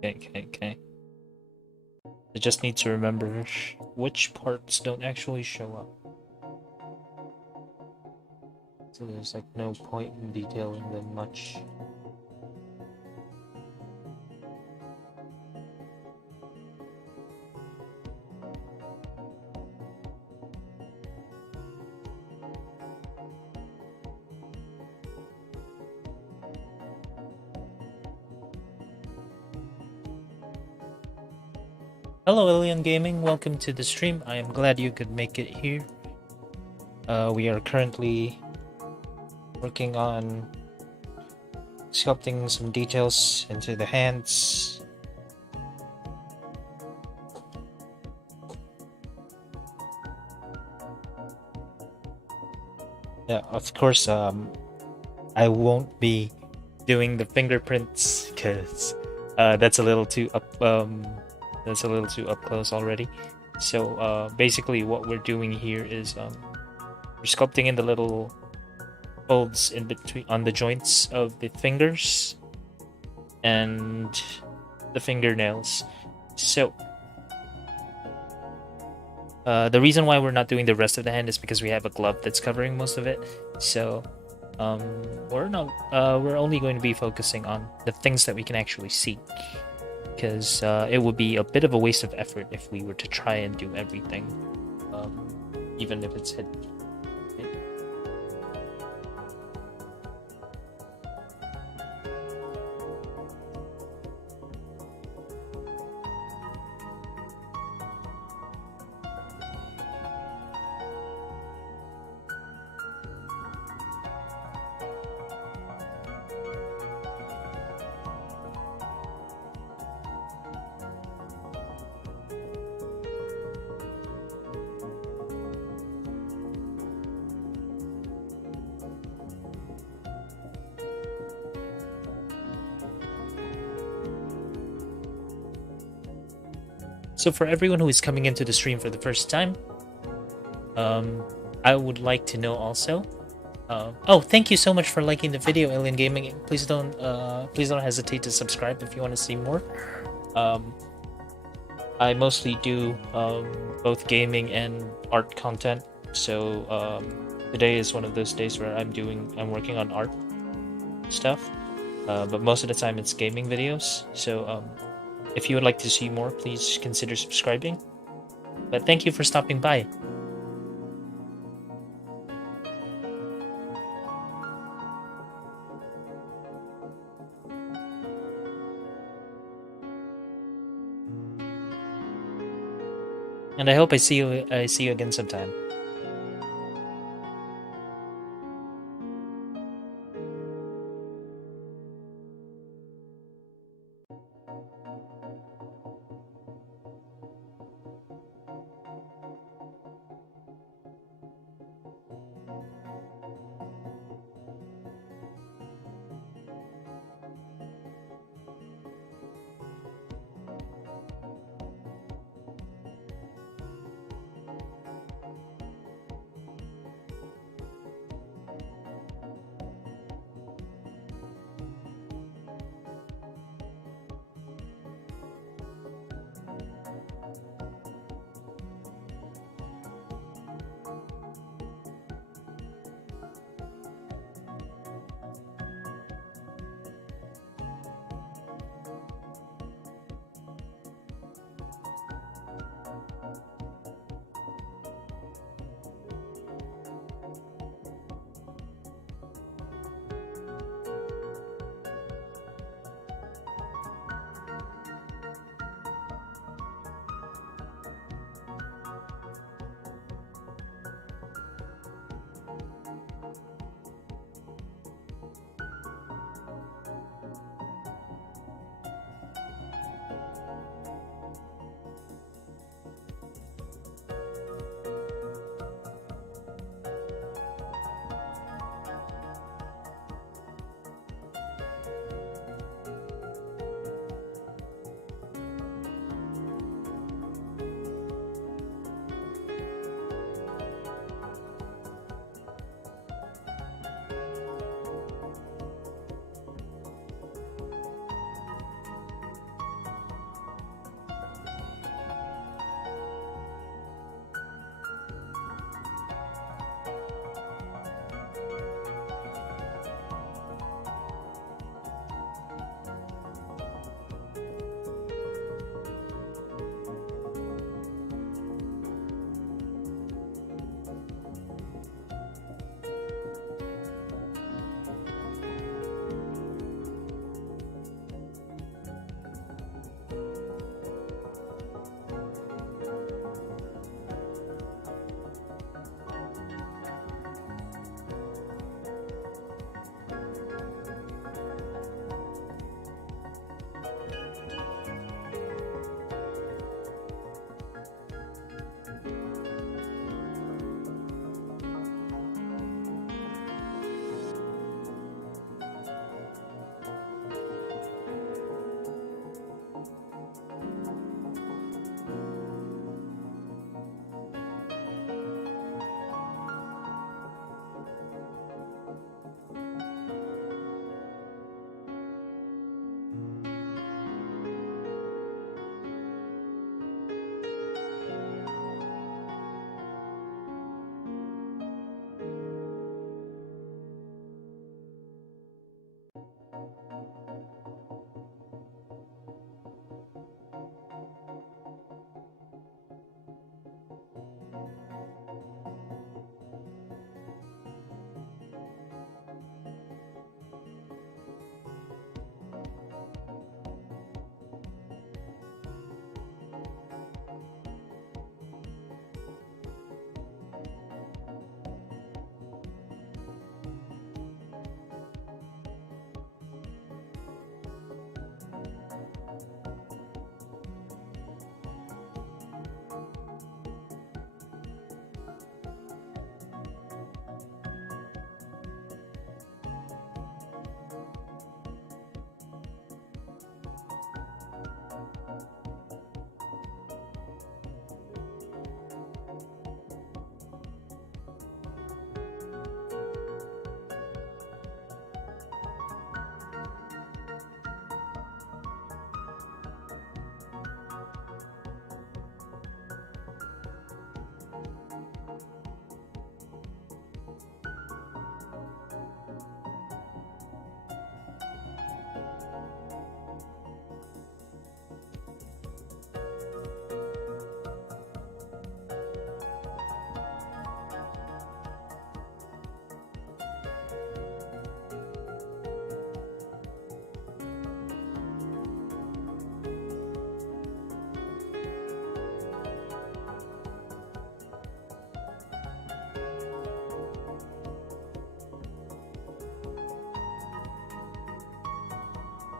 Okay. I just need to remember which parts don't actually show up. So there's like no point in detailing them much. Hello, Alien Gaming. Welcome to the stream. I am glad you could make it here. We are currently working on sculpting some details into the hands. Yeah, of course, I won't be doing the fingerprints because that's a little too up close already. So basically what we're doing here is we're sculpting in the little folds in between on the joints of the fingers and the fingernails. So the reason why we're not doing the rest of the hand is because we have a glove that's covering most of it. So we're only going to be focusing on the things that we can actually see, because it would be a bit of a waste of effort if we were to try and do everything, even if it's hidden. So for everyone who is coming into the stream for the first time, I would like to know also. Oh, thank you so much for liking the video, Alien Gaming. Please don't hesitate to subscribe if you want to see more. I mostly do both gaming and art content. So today is one of those days where I'm working on art stuff. But most of the time it's gaming videos. So if you would like to see more, please consider subscribing. But thank you for stopping by. And I hope I see you again sometime.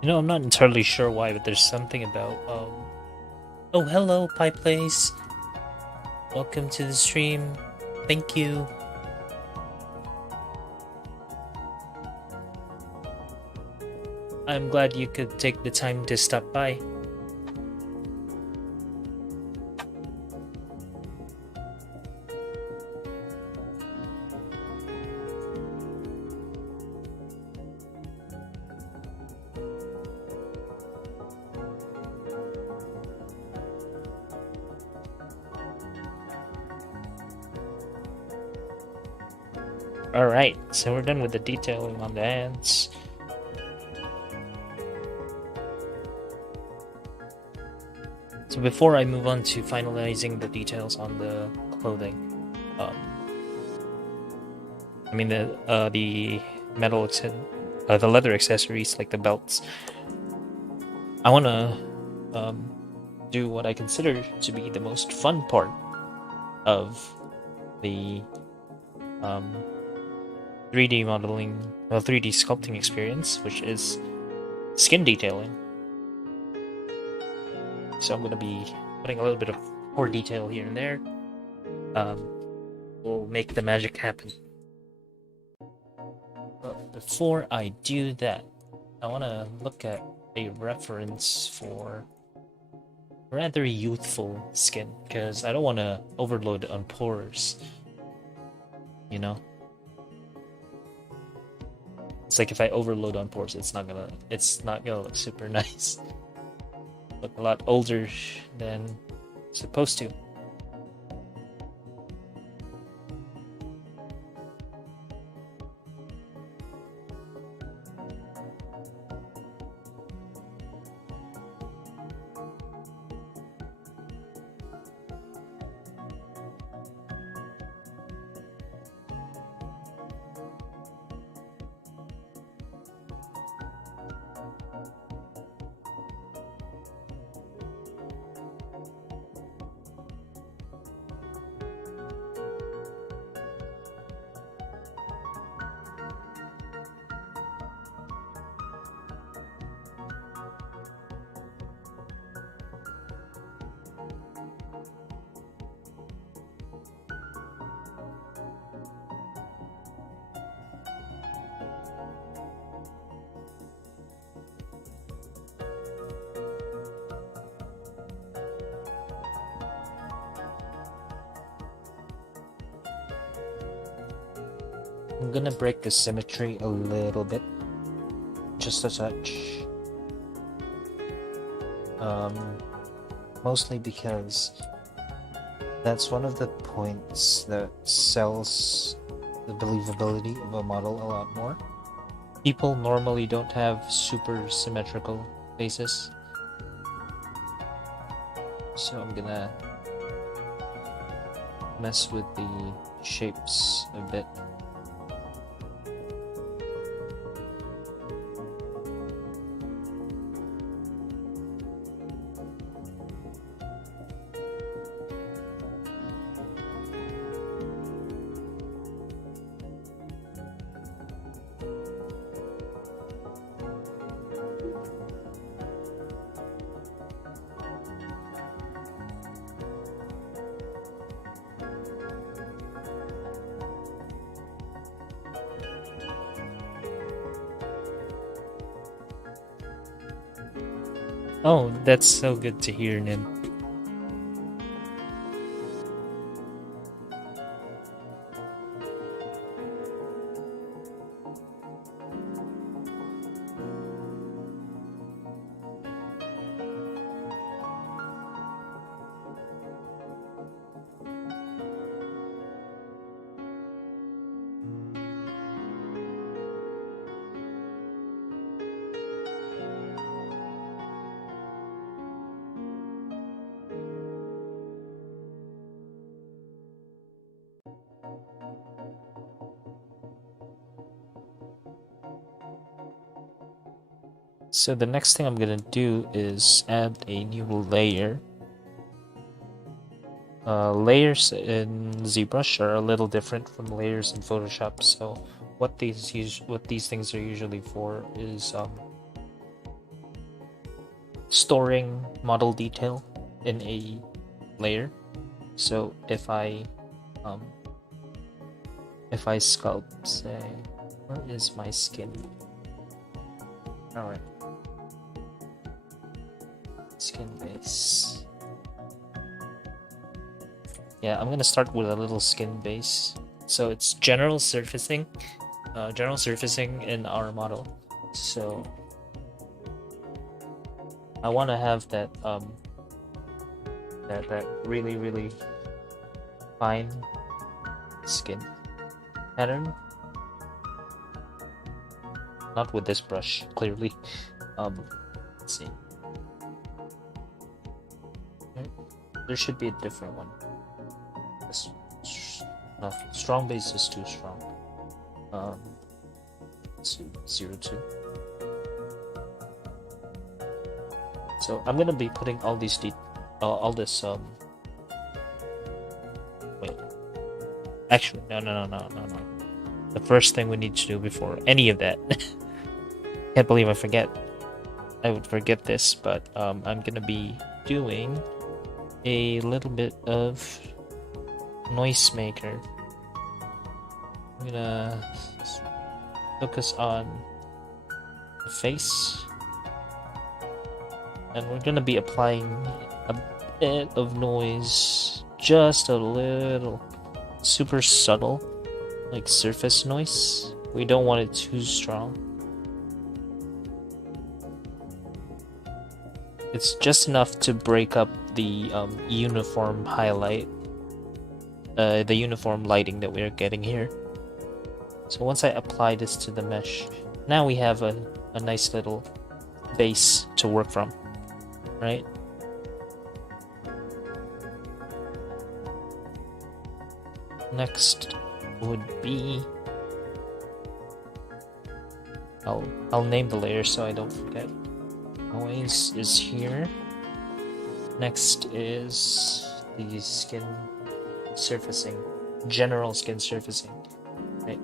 You know, I'm not entirely sure why, but there's something about oh, hello, Pie Place. Welcome to the stream. Thank you. I'm glad you could take the time to stop by. Alright, so we're done with the detailing on the hands. So before I move on to finalizing the details on the clothing, I mean the metal, the leather accessories like the belts, I want to do what I consider to be the most fun part of the 3D modeling, 3D sculpting experience, which is skin detailing. So I'm going to be putting a little bit of more detail here and there. We'll make the magic happen. But before I do that, I want to look at a reference for rather youthful skin, because I don't want to overload on pores, you know? It's like if I overload on pores, it's not gonna look super nice. Look a lot older than supposed to. I'm gonna break the symmetry a little bit, just a touch. Mostly because that's one of the points that sells the believability of a model a lot more. People normally don't have super symmetrical faces, so I'm gonna mess with the shapes a bit. Oh, that's so good to hear, Nin. So the next thing I'm gonna do is add a new layer. Layers in ZBrush are a little different from layers in Photoshop. So what these things are usually for is storing model detail in a layer. So if I sculpt, say, where is my skin? All right, skin base. Yeah, I'm gonna start with a little skin base. So it's general surfacing in our model. So I want to have that that really fine skin pattern. Not with this brush, clearly. Let's see. There should be a different one. No, strong base is too strong. Let's see, 02. So I'm gonna be putting all these all this wait. Actually, no. The first thing we need to do before any of that. Can't believe I would forget this, but I'm gonna be doing a little bit of noise maker. I'm gonna focus on the face, and we're gonna be applying a bit of noise, just a little, super subtle, like surface noise. We don't want it too strong. It's just enough to break up the uniform highlight, the uniform lighting that we're getting here. So once I apply this to the mesh, now we have a nice little base to work from, right? Next would be, I'll name the layer so I don't forget. Noise is here. Next is the skin surfacing, general skin surfacing, right?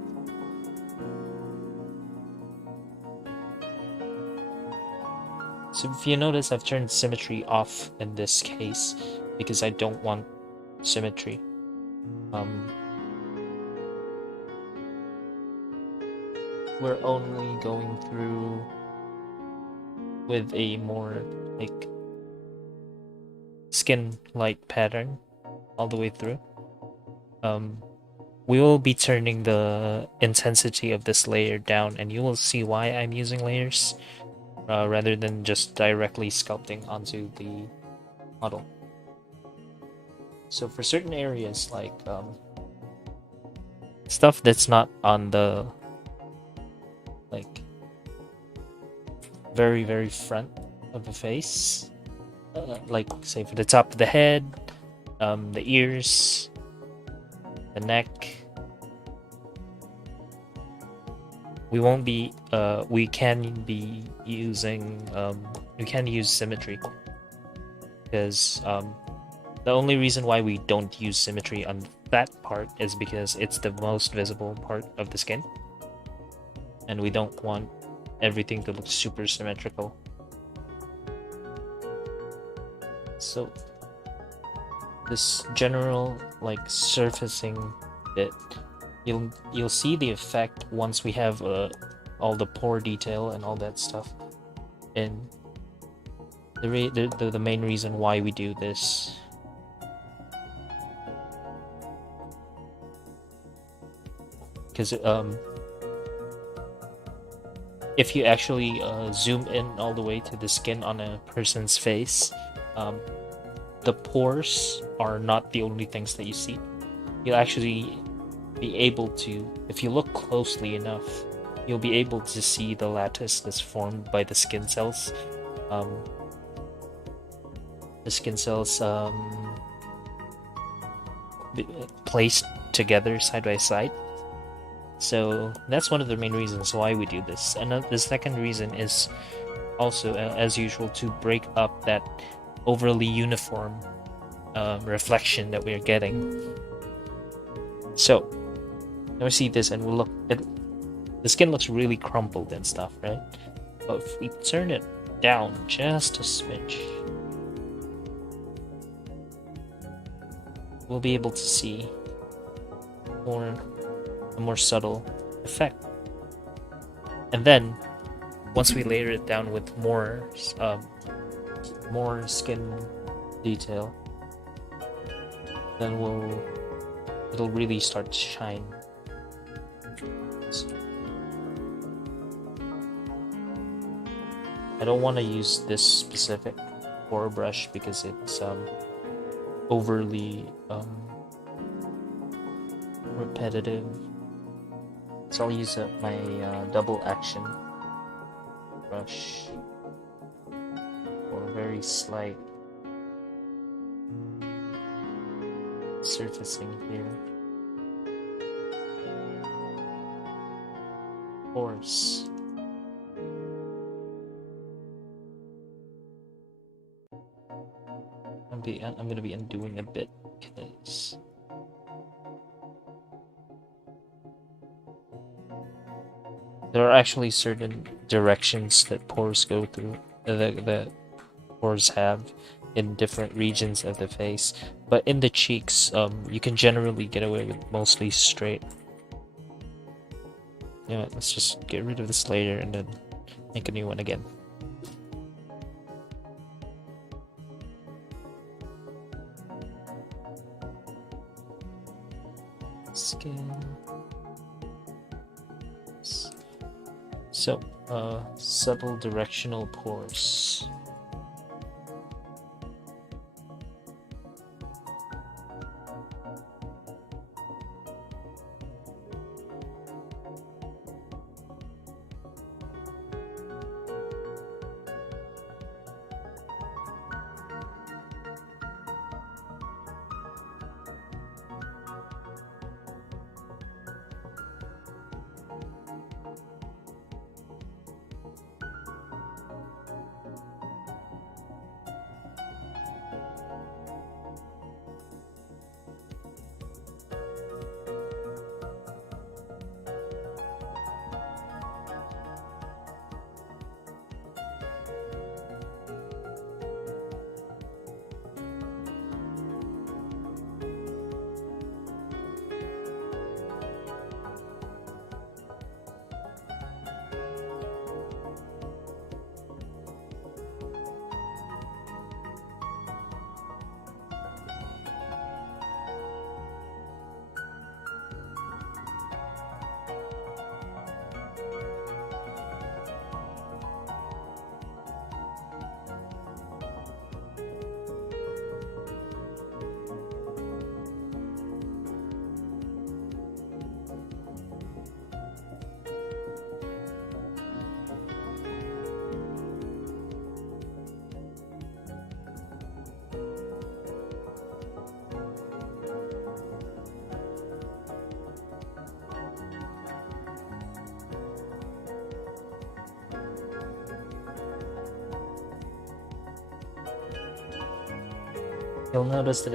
So if you notice, I've turned symmetry off in this case because I don't want symmetry. We're only going through with a more like skin-like pattern all the way through. We will be turning the intensity of this layer down, and you will see why I'm using layers rather than just directly sculpting onto the model. So for certain areas, like stuff that's not on the like very front of the face, like say for the top of the head, the ears, the neck, we won't be we can be using we can use symmetry, because the only reason why we don't use symmetry on that part is because it's the most visible part of the skin, and we don't want everything to look super symmetrical. So this general like surfacing bit, you'll see the effect once we have all the pore detail and all that stuff. And the main reason why we do this because if you actually zoom in all the way to the skin on a person's face, the pores are not the only things that you see. You'll actually be able to, if you look closely enough, you'll be able to see the lattice that's formed by the skin cells. The skin cells placed together side by side. So that's one of the main reasons why we do this. And the second reason is also, as usual, to break up that overly uniform reflection that we're getting. So now we see this and the skin looks really crumpled and stuff, right? But if we turn it down just a smidge, we'll be able to see a more subtle effect. And then once we layer it down with more skin detail, then it'll really start to shine. I don't want to use this specific pore brush because it's overly repetitive, so I'll use my double action brush for very slight surfacing here. Pores. I'm gonna be undoing a bit because there are actually certain directions that pores go through, that pores have in different regions of the face, but in the cheeks, you can generally get away with mostly straight. Yeah, let's just get rid of this layer and then make a new one again. Skin. So, subtle directional pores. You'll notice that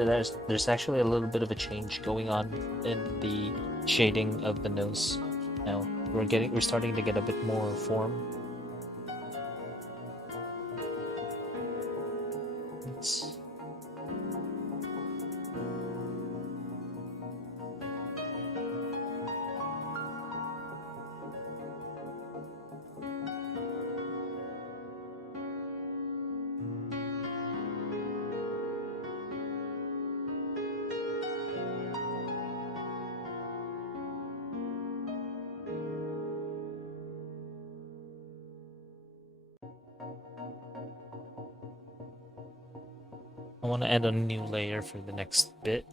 there's actually a little bit of a change going on in the shading of the nose. Now we're starting to get a bit more form. It's I want to add a new layer for the next bit.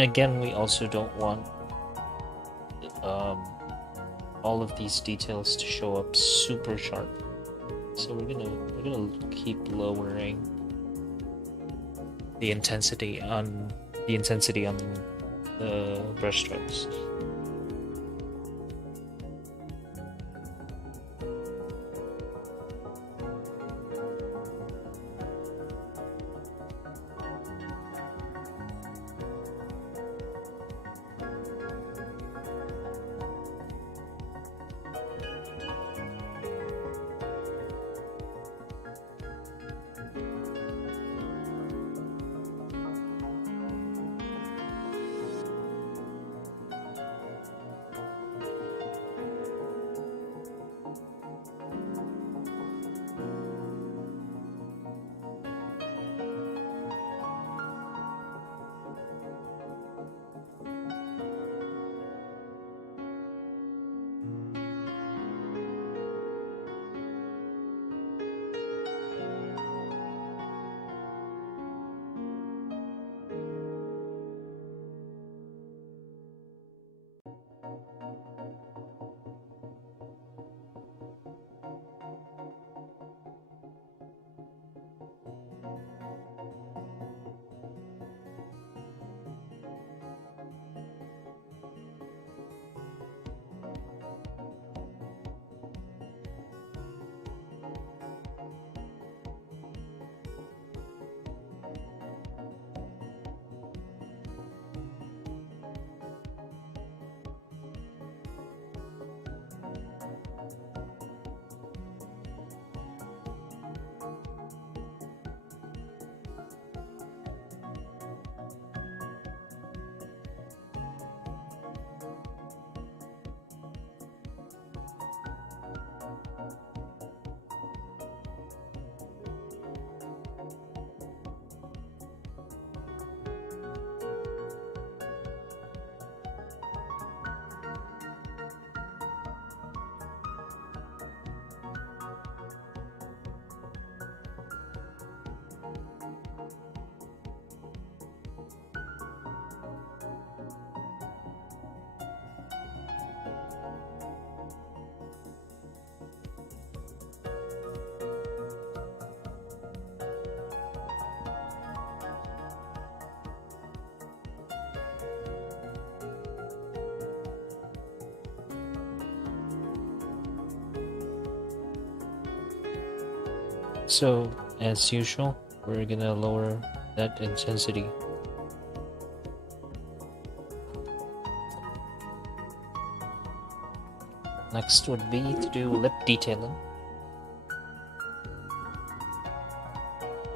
Again, we also don't want all of these details to show up super sharp, so we're gonna keep lowering the intensity on the brush strokes. So, as usual, we're gonna lower that intensity. Next would be to do lip detailing.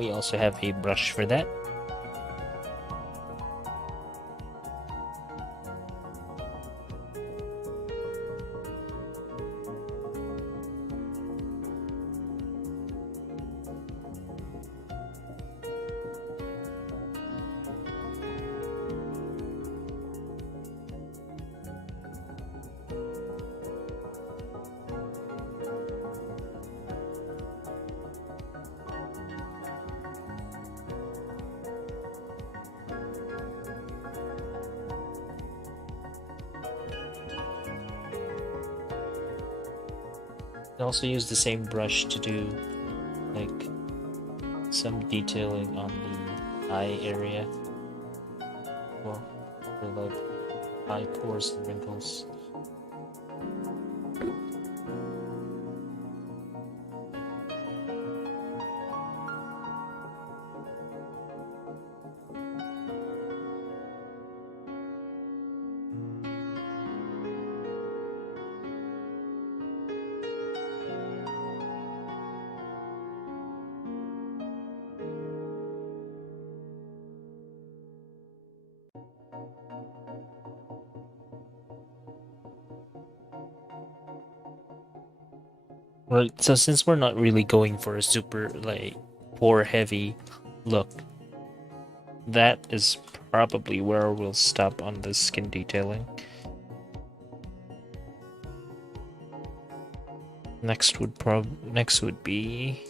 We also have a brush for that. I also use the same brush to do like some detailing on the eye area. Well, for like eye pores and wrinkles. Well, so since we're not really going for a super like pore heavy look, that is probably where we'll stop on the skin detailing. Next would be,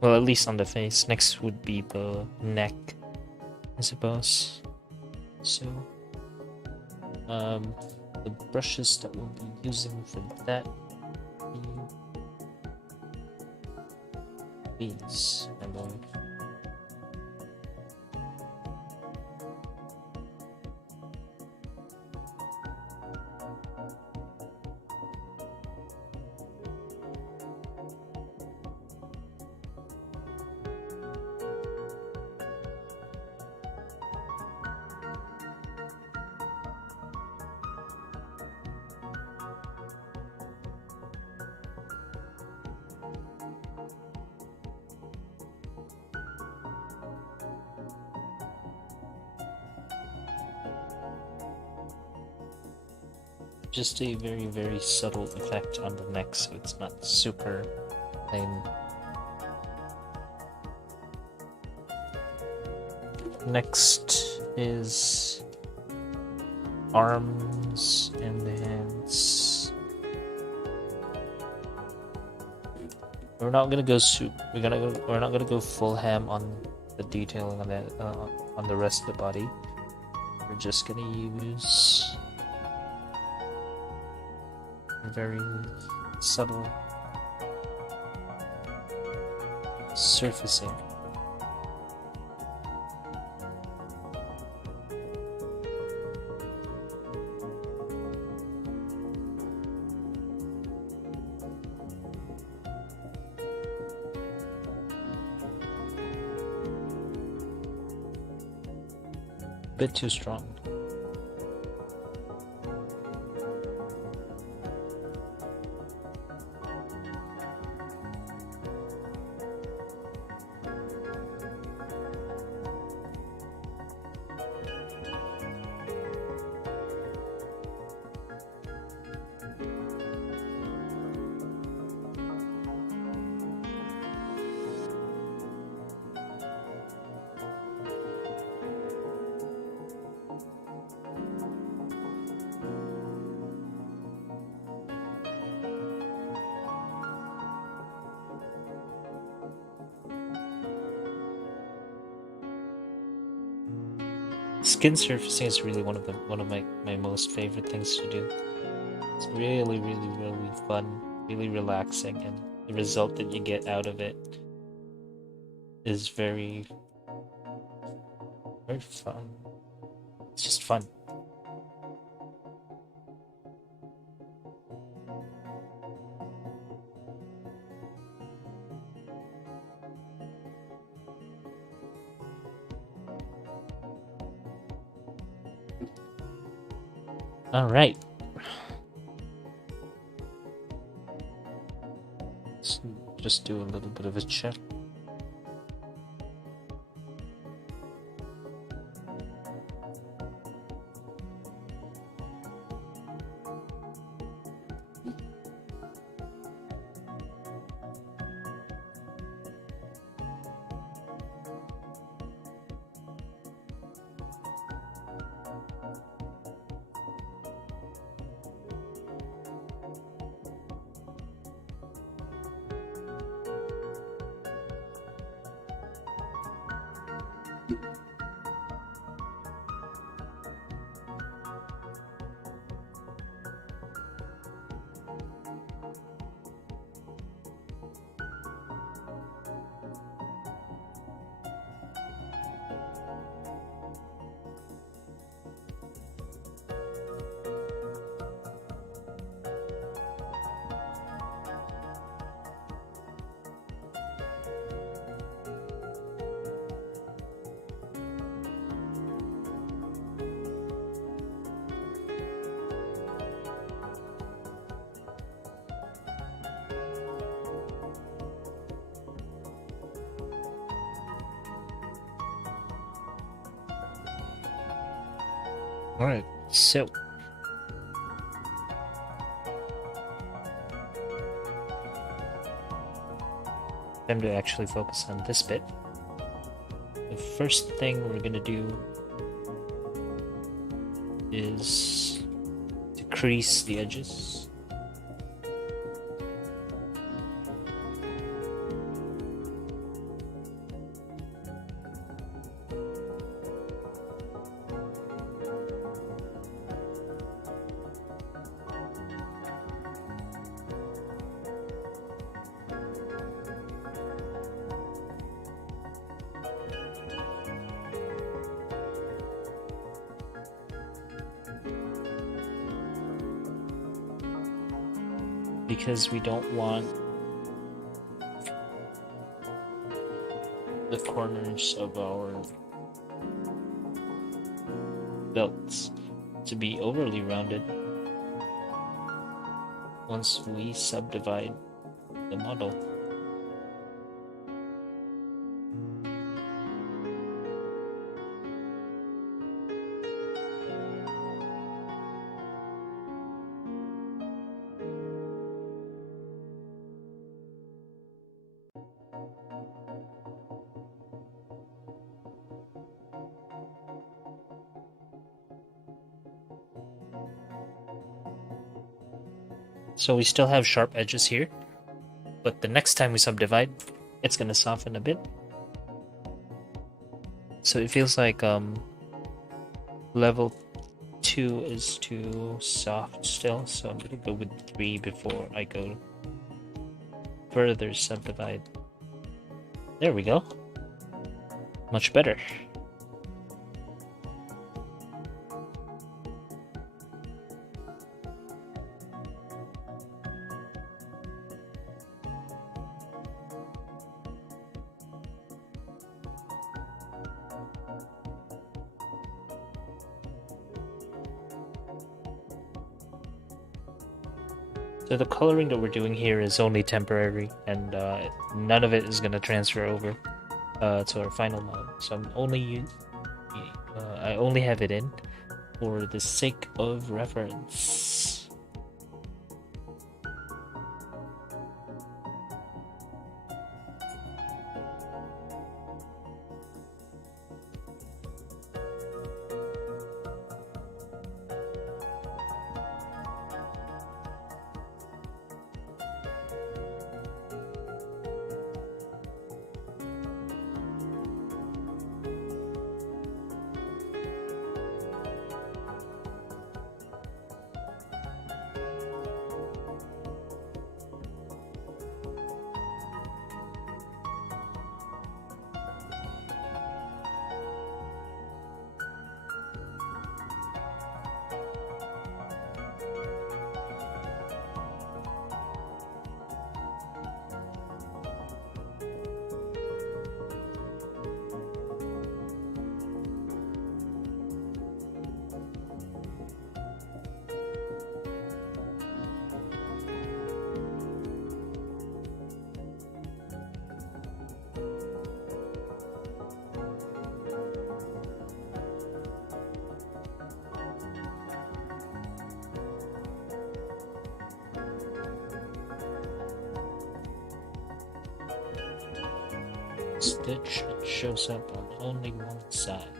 well, at least on the face. Next would be the neck, I suppose. So the brushes that we'll be using for that these, I believe. Just a very, very subtle effect on the neck, so it's not super plain. Next is arms and the hands. We're not gonna go we're not gonna go full ham on the detailing on that on the rest of the body. We're just gonna use very subtle surfacing. A bit too strong. Skin surfacing is really one of my most favorite things to do. It's really, really, really fun, really relaxing, and the result that you get out of it is very, very fun. It's just fun. All right. Let's just do a little bit of a check. All right, so time to actually focus on this bit. The first thing we're gonna do is to crease the edges. because we don't want the corners of our belts to be overly rounded once we subdivide the model. So we still have sharp edges here, but the next time we subdivide, it's gonna soften a bit. So it feels like level 2 is too soft still, so I'm gonna go with 3 before I go further subdivide. There we go. Much better. So the coloring that we're doing here is only temporary, and none of it is going to transfer over to our final model. So I only have it in for the sake of reference. Stitch shows up on only one side.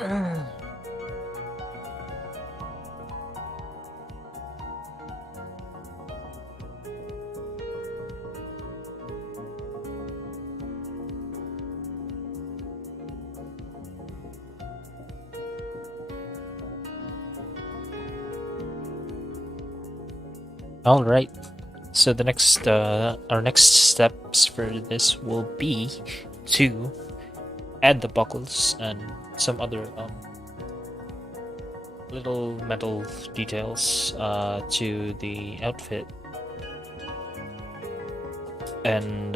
All right. So the next, our next steps for this will be to add the buckles and some other little metal details to the outfit, and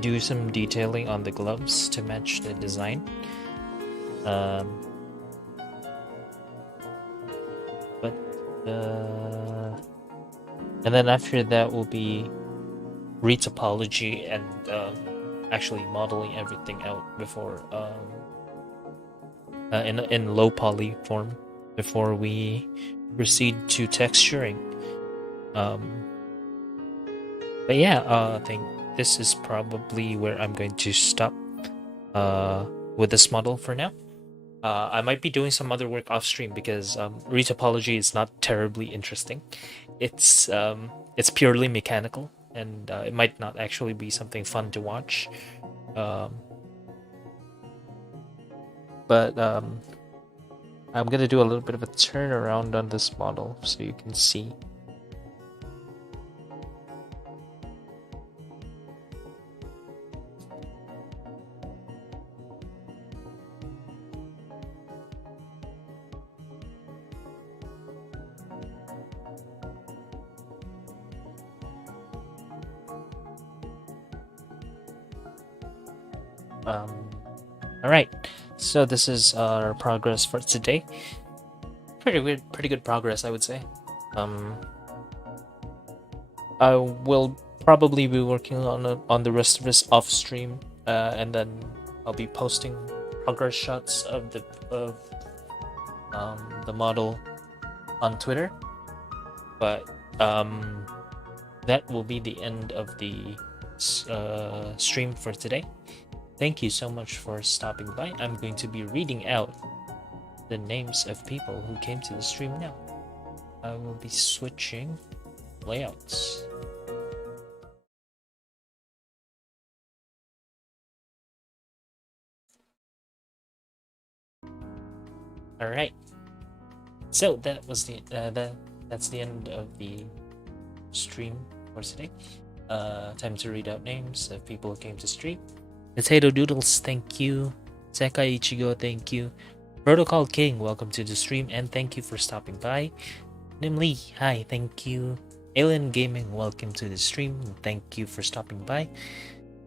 do some detailing on the gloves to match the design. And then after that will be retopology and actually modeling everything out before in low poly form before we proceed to texturing. But yeah, I think this is probably where I'm going to stop with this model for now. I might be doing some other work off stream because retopology is not terribly interesting. It's purely mechanical, and it might not actually be something fun to watch. But I'm gonna do a little bit of a turnaround on this model so you can see. All right, so this is our progress for today. Pretty good progress, I would say. I will probably be working on the rest of this off stream, and then I'll be posting progress shots of the model on Twitter. But that will be the end of the stream for today. Thank you so much for stopping by. I'm going to be reading out the names of people who came to the stream now. I will be switching layouts. All right. So that was that's the end of the stream for today. Time to read out names of people who came to stream. Potato Doodles, thank you. Sekai Ichigo, thank you. Protocol King, welcome to the stream and thank you for stopping by. Nimli, hi, thank you. Alien Gaming, welcome to the stream and thank you for stopping by.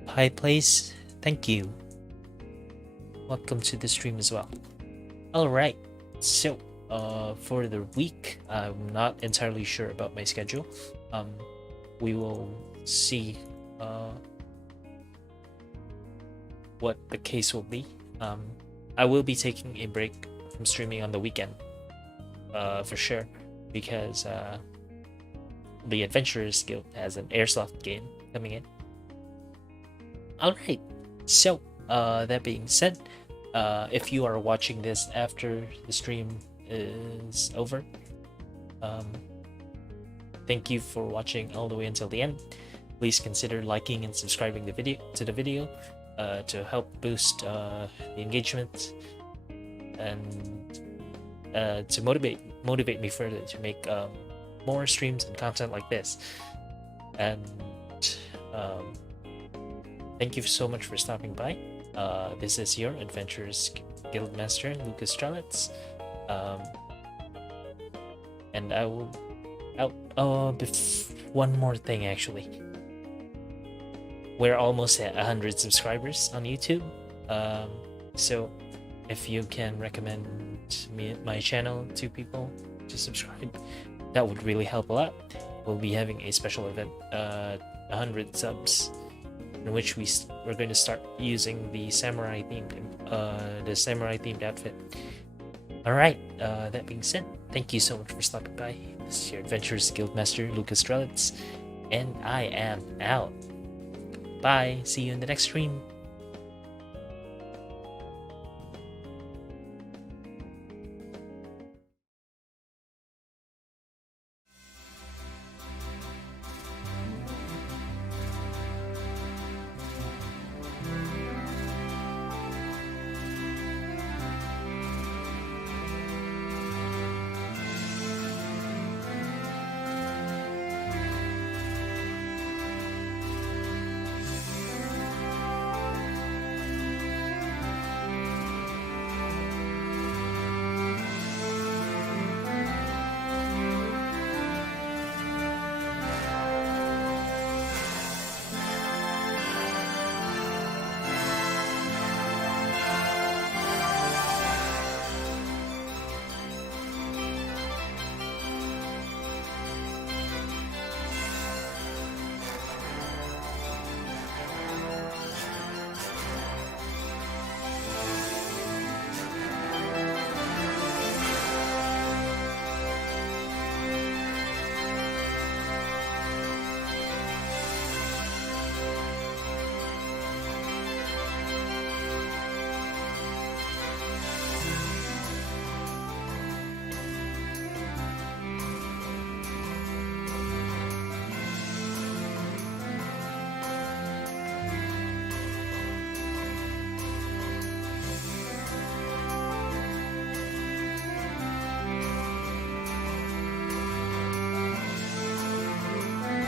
Pie Place, thank you. Welcome to the stream as well. Alright, so for the week, I'm not entirely sure about my schedule. We will see what the case will be. I will be taking a break from streaming on the weekend, for sure, because the Adventurers Guild has an airsoft game coming in. Alright, so that being said, if you are watching this after the stream is over, thank you for watching all the way until the end. Please consider liking and subscribing the video to help boost the engagement and to motivate me further to make more streams and content like this. And thank you so much for stopping by. This is your Adventurers Guildmaster, Luca. And I will one more thing actually. We're almost at 100 subscribers on YouTube, so if you can recommend my channel to people to subscribe, that would really help a lot. We'll be having a special event, 100 subs, in which we're going to start using the samurai themed outfit. All right, that being said, thank you so much for stopping by. This is your Adventurers Guildmaster, Luca, and I am out. Bye. See you in the next stream.